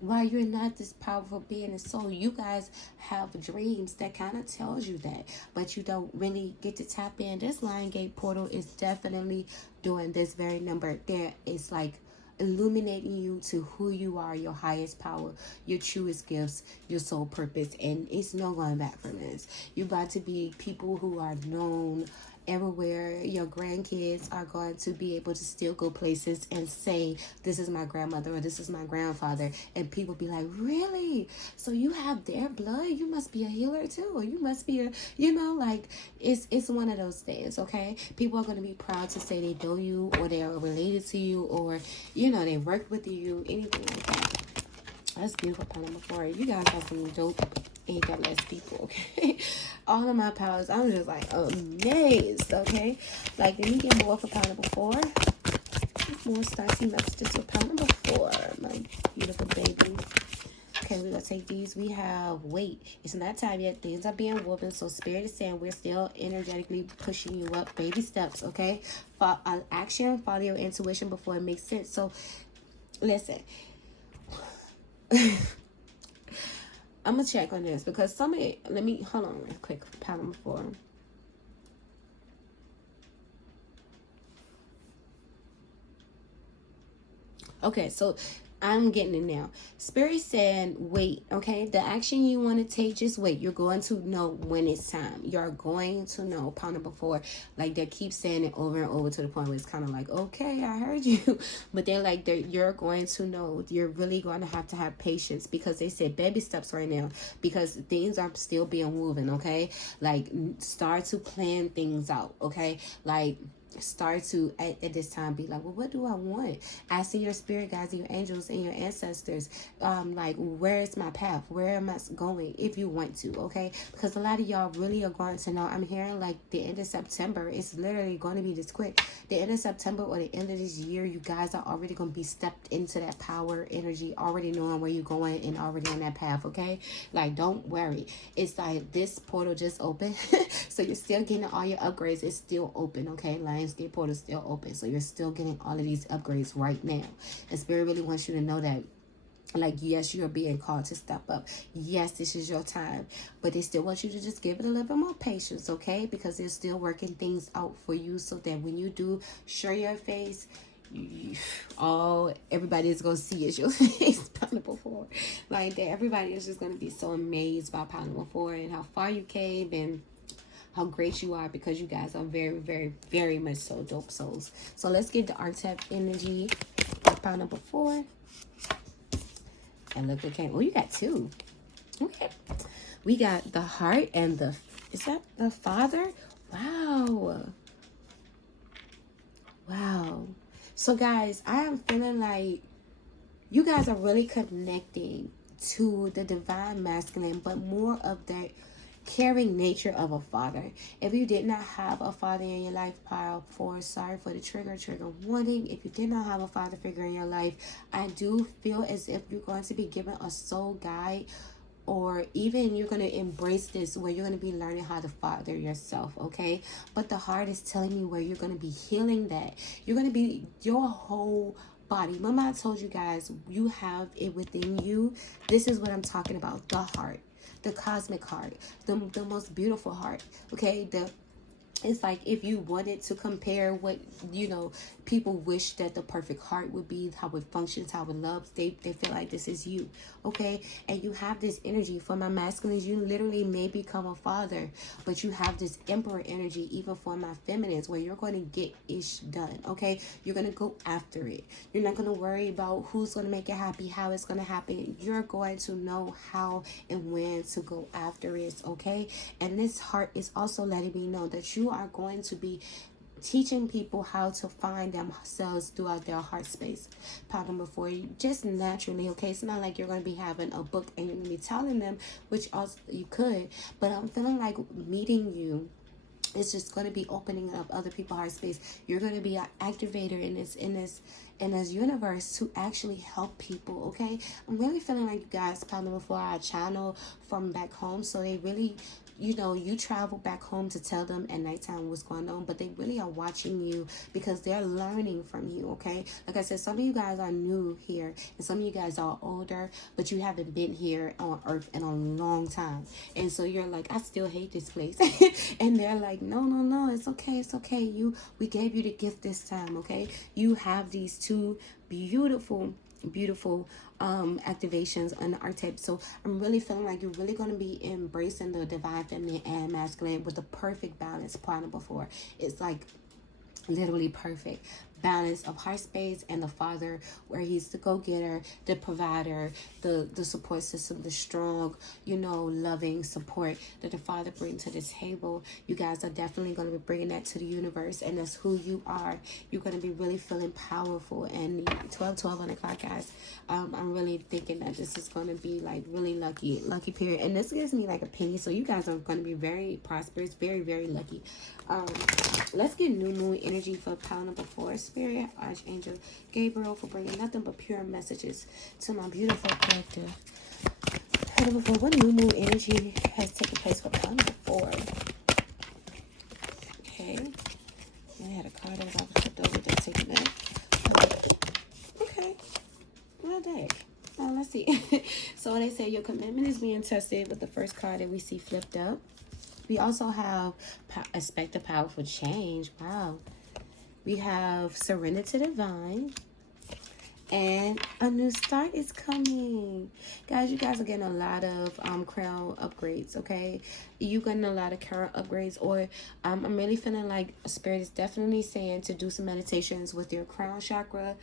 why you're not this powerful being. And so you guys have dreams that kind of tells you that, but you don't really get to tap in. This Lion Gate portal is definitely doing this very number. There is like illuminating you to who you are, your highest power, your truest gifts, your soul purpose, and it's no going back from this. You're about to be people who are known everywhere. Your grandkids are going to be able to still go places and say, this is my grandmother or this is my grandfather, and people be like, really? So you have their blood? You must be a healer too, or you must be a, you know, like it's one of those things. Okay, people are going to be proud to say they know you, or they are related to you, or you know, they work with you, anything like that. That's beautiful. Part number 4. You guys have some dope AWS people, okay? All of my powers, I'm just like amazed, okay? Like, let me get more for power number 4. More starting messages for power number 4, my beautiful baby. Okay, we're going to take these. We have wait. It's not time yet. Things are being woven. So Spirit is saying we're still energetically pushing you up. Baby steps, okay? For action, follow your intuition before it makes sense. So, listen. I'm going to check on this because some of it, let me, hold on real quick. Pile number 4. Okay, so I'm getting it now. Spirit said, wait, okay? The action you want to take, just wait. You're going to know when it's time. You're going to know. Upon it before, like they keep saying it over and over to the point where it's kind of like, okay, I heard you. But they're like, you're going to know. You're really going to have patience because they said baby steps right now because things are still being moving, okay? Like, start to plan things out, okay? Like, start to at this time be like, well, what do I want? Ask your spirit guides and your angels and your ancestors, like, where is my path? Where am I going? If you want to, okay? Because a lot of y'all really are going to know. I'm hearing like the end of September. It's literally going to be this quick. The end of September or the end of this year, you guys are already going to be stepped into that power energy, already knowing where you're going and already on that path, okay? Like, don't worry. It's like this portal just opened. So you're still getting all your upgrades. It's still open, okay? Lionsgate portal is still open. So you're still getting all of these upgrades right now. And Spirit really wants you to know that, like, yes, you're being called to step up. Yes, this is your time. But they still want you to just give it a little bit more patience, okay? Because they're still working things out for you so that when you do show your face, everybody is going to see is your face. Pound number 4. Like that, everybody is just going to be so amazed by pound number 4 and how far you came and how great you are, because you guys are very, very, very much so dope souls. So let's get the archetype energy of pile number 4. And look, it came. Oh, you got 2. Okay. We got the heart and the, is that the father? Wow. Wow. So guys, I am feeling like you guys are really connecting to the divine masculine, but more of that caring nature of a father. If you did not have a father in your life, pile 4, sorry for the trigger warning. If you did not have a father figure in your life, I do feel as if you're going to be given a soul guide, or even you're going to embrace this where you're going to be learning how to father yourself, okay? But the heart is telling me where you're going to be healing that. You're going to be your whole body. Remember I told you guys, you have it within you. This is what I'm talking about, the heart. The cosmic heart, the most beautiful heart, okay? It's like if you wanted to compare what, you know, people wish that the perfect heart would be, how it functions, how it loves, they feel like this is you, okay? And you have this energy. For my masculines, you literally may become a father, but you have this emperor energy even for my feminines, where you're going to get ish done, okay? You're going to go after it. You're not going to worry about who's going to make it happy, how it's going to happen. You're going to know how and when to go after it, okay? And this heart is also letting me know that you are going to be teaching people how to find themselves throughout their heart space. Part number 4, just naturally, okay? It's not like you're going to be having a book and you're going to be telling them, which also you could, but I'm feeling like meeting you, it's just going to be opening up other people's heart space. You're going to be an activator in this universe to actually help people, okay? I'm really feeling like you guys, part number 4, our channel from back home, so they really, you know, you travel back home to tell them at nighttime what's going on, but they really are watching you because they're learning from you, okay? Like I said, some of you guys are new here and some of you guys are older, but you haven't been here on earth in a long time. And so you're like, I still hate this place. And they're like, no, it's okay. We gave you the gift this time, okay? You have these 2 beautiful activations on the archetype. So I'm really feeling like you're really going to be embracing the divine feminine and masculine with the perfect balance. Part number 4, it's like literally perfect balance of heart space and the father, where he's the go-getter, the provider, the support system, the strong, you know, loving support that the father brings to the table. You guys are definitely going to be bringing that to the universe, and that's who you are. You're going to be really feeling powerful. And 12 on the clock, guys. I'm really thinking that this is going to be like really lucky period, and this gives me like a penny. So you guys are going to be very prosperous, very, very lucky. Let's get new moon energy for pile number 4. Spirit, Archangel Gabriel, for bringing nothing but pure messages to my beautiful collective. Pile number 4. What new moon energy has taken place for pile number 4? Okay. I had a card that was flipped over. That's taking that. Okay. Well, dang. Well, let's see. So they say your commitment is being tested with the first card that we see flipped up. We also have expect a powerful change. Wow. We have surrender to divine. And a new start is coming. Guys, you guys are getting a lot of crown upgrades, okay? You're getting a lot of crown upgrades. Or I'm really feeling like Spirit is definitely saying to do some meditations with your crown chakra.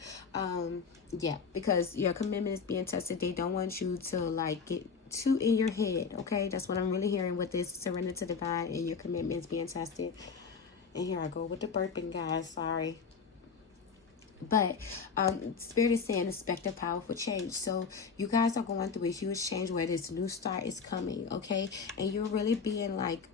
Yeah, because your commitment is being tested. They don't want you to, like, get too in your head, okay? That's what I'm really hearing with this surrender to divine and your commitment is being tested. And here I go with the burping, guys. Sorry. But Spirit is saying expect a powerful change. So you guys are going through a huge change where this new start is coming, okay? And you're really being like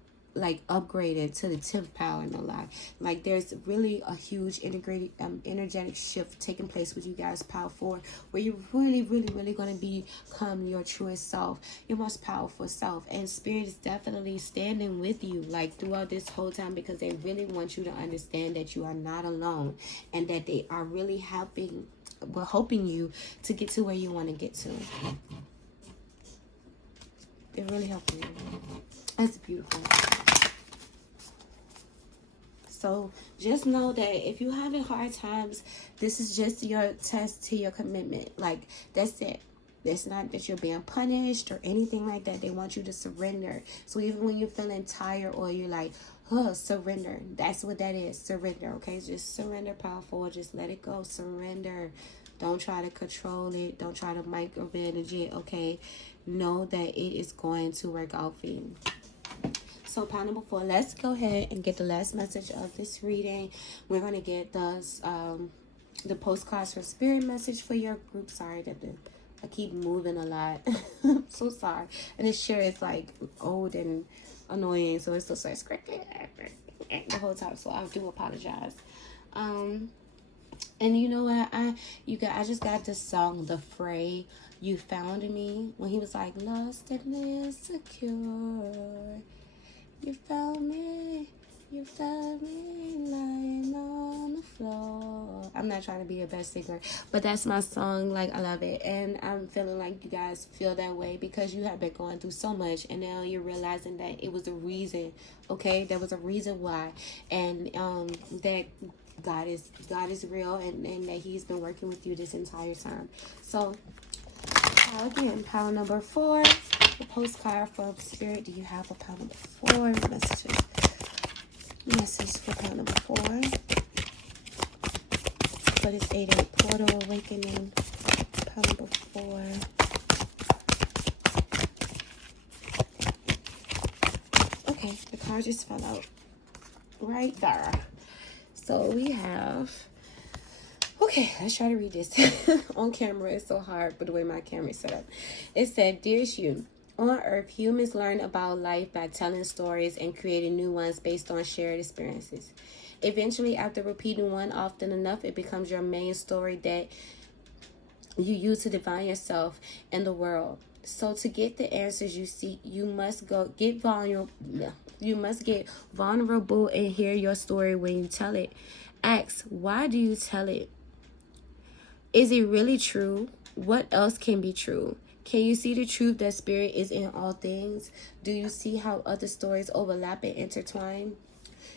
upgraded to the 10th power in the life. Like there's really a huge integrated energetic shift taking place with you guys, power 4, where you're really going to become your truest self, your most powerful self. And Spirit is definitely standing with you like throughout this whole time, because they really want you to understand that you are not alone, and that they are really helping you to get to where you want to get to. They're really helping you. That's beautiful. So just know that if you're having hard times, this is just your test to your commitment. Like, that's it. It's not that you're being punished or anything like that. They want you to surrender. So even when you're feeling tired or you're like, surrender. That's what that is. Surrender, okay? Just surrender, powerful. Just let it go. Surrender. Don't try to control it. Don't try to micromanage it, okay? Know that it is going to work out for you. So pile number 4, let's go ahead and get the last message of this reading. We're going to get the postcards for Spirit message for your group. Sorry that I keep moving a lot. I'm so sorry. And this chair is like old and annoying, so it's just like scratching the whole time. So I do apologize. And you know what? I just got this song, The Fray, You Found Me, when he was like, lost and insecure. You found me lying on the floor. I'm not trying to be a best singer, but that's my song. Like, I love it. And I'm feeling like you guys feel that way because you have been going through so much, and now you're realizing that it was a reason, okay? There was a reason why. And that God is real, and that he's been working with you this entire time. So again, pile number 4, the postcard from Spirit. Do you have a pile number 4 message for pile number 4 for this 8-8 portal awakening? Pile number 4. Okay, the card just fell out right there. So we have, okay, let's try to read this. On camera, it's so hard, but the way my camera is set up. It said, Dearest you, on Earth, humans learn about life by telling stories and creating new ones based on shared experiences. Eventually, after repeating one often enough, it becomes your main story that you use to define yourself and the world. So to get the answers you seek, you must get vulnerable. You must get vulnerable and hear your story when you tell it. Ask, why do you tell it? Is it really true? What else can be true? Can you see the truth that Spirit is in all things? Do you see how other stories overlap and intertwine?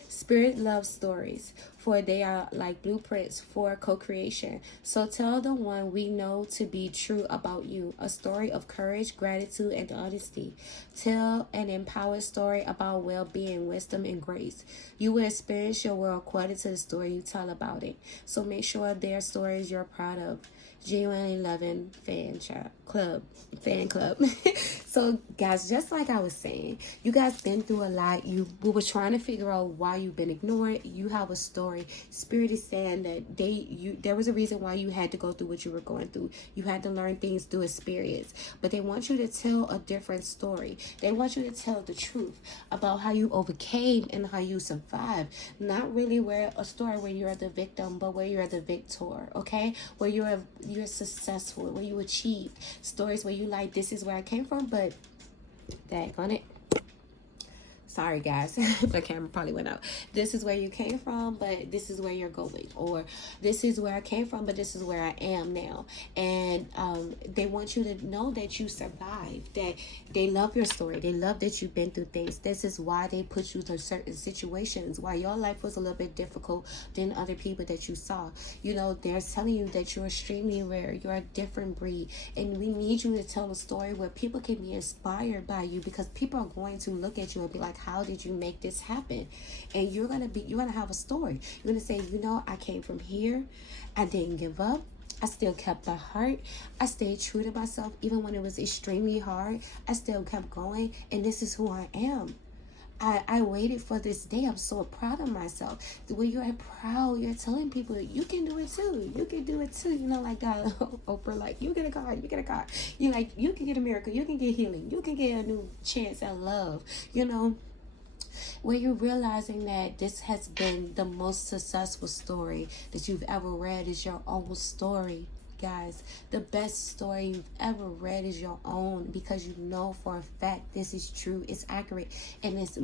Spirit loves stories, for they are like blueprints for co-creation. So tell the one we know to be true about you, a story of courage, gratitude, and honesty. Tell an empowered story about well-being, wisdom, and grace. You will experience your world according to the story you tell about it. So make sure their stories you're proud of. Genuinely Loving fan club. So guys, just like I was saying, you guys been through a lot. We were trying to figure out why you've been ignored. You have a story story. Spirit is saying that there was a reason why you had to go through what you were going through. You had to learn things through experience, but they want you to tell a different story. They want you to tell the truth about how you overcame and how you survived. Not really where a story where you're the victim, but where you're the victor. Okay, where you're successful, where you achieved. Stories where you like, this is where I came from, but daggone it. Sorry guys, the camera probably went out. This is where you came from, but this is where you're going. Or this is where I came from, but this is where I am now. And they want you to know that you survived, that they love your story. They love that you've been through things. This is why they put you through certain situations, why your life was a little bit difficult than other people that you saw. You know, they're telling you that you're extremely rare. You're a different breed. And we need you to tell a story where people can be inspired by you, because people are going to look at you and be like, how did you make this happen? And you're gonna have a story. You're gonna say, you know, I came from here. I didn't give up. I still kept my heart. I stayed true to myself even when it was extremely hard. I still kept going, and this is who I am. I waited for this day. I'm so proud of myself. The way you're proud, you're telling people you can do it too. You can do it too. You know, like that Oprah, like, you get a God, you get a God. You like, you can get a miracle, you can get healing, you can get a new chance at love. You know, where you're realizing that this has been the most successful story that you've ever read is your own story. Guys, the best story you've ever read is your own, because you know for a fact this is true, it's accurate, and it's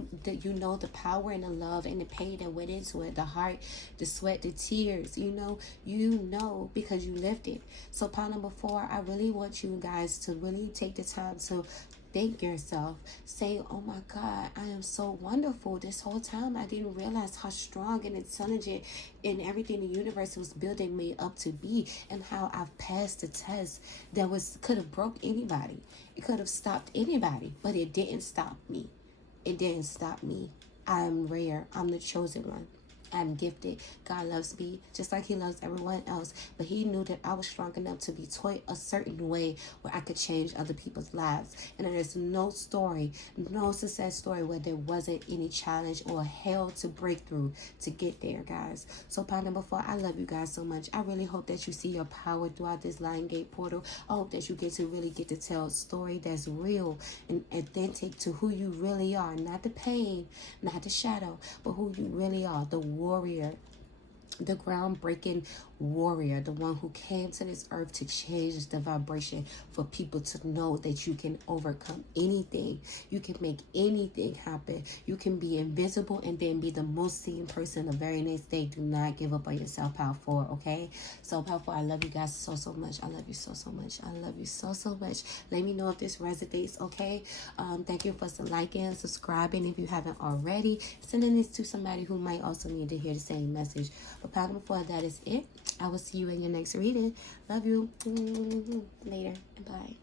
you know the power and the love and the pain that went into it, the heart, the sweat, the tears. You know because you lived it. So part number 4, I really want you guys to really take the time to thank yourself. Say, oh my God, I am so wonderful. This whole time I didn't realize how strong and intelligent and everything the universe was building me up to be, and how I've passed the test that could have broke anybody. It could have stopped anybody, but it didn't stop me. It didn't stop me. I'm rare. I'm the chosen one. I'm gifted. God loves me just like he loves everyone else. But he knew that I was strong enough to be taught a certain way where I could change other people's lives. And there's no story, no success story where there wasn't any challenge or hell to break through to get there, guys. So part number 4, I love you guys so much. I really hope that you see your power throughout this Lion Gate portal. I hope that you get to tell a story that's real and authentic to who you really are. Not the pain, not the shadow, but who you really are. The warrior, the groundbreaking warrior, the one who came to this earth to change the vibration for people to know that you can overcome anything. You can make anything happen. You can be invisible and then be the most seen person the very next day. Do not give up on yourself, powerful. Okay, so powerful. I love you guys so much. I love you so much. I love you so much. Let me know if this resonates. Okay, thank you for liking and subscribing if you haven't already. Sending this to somebody who might also need to hear the same message. But part before that is it. I will see you in your next reading. Love you. Later. Bye.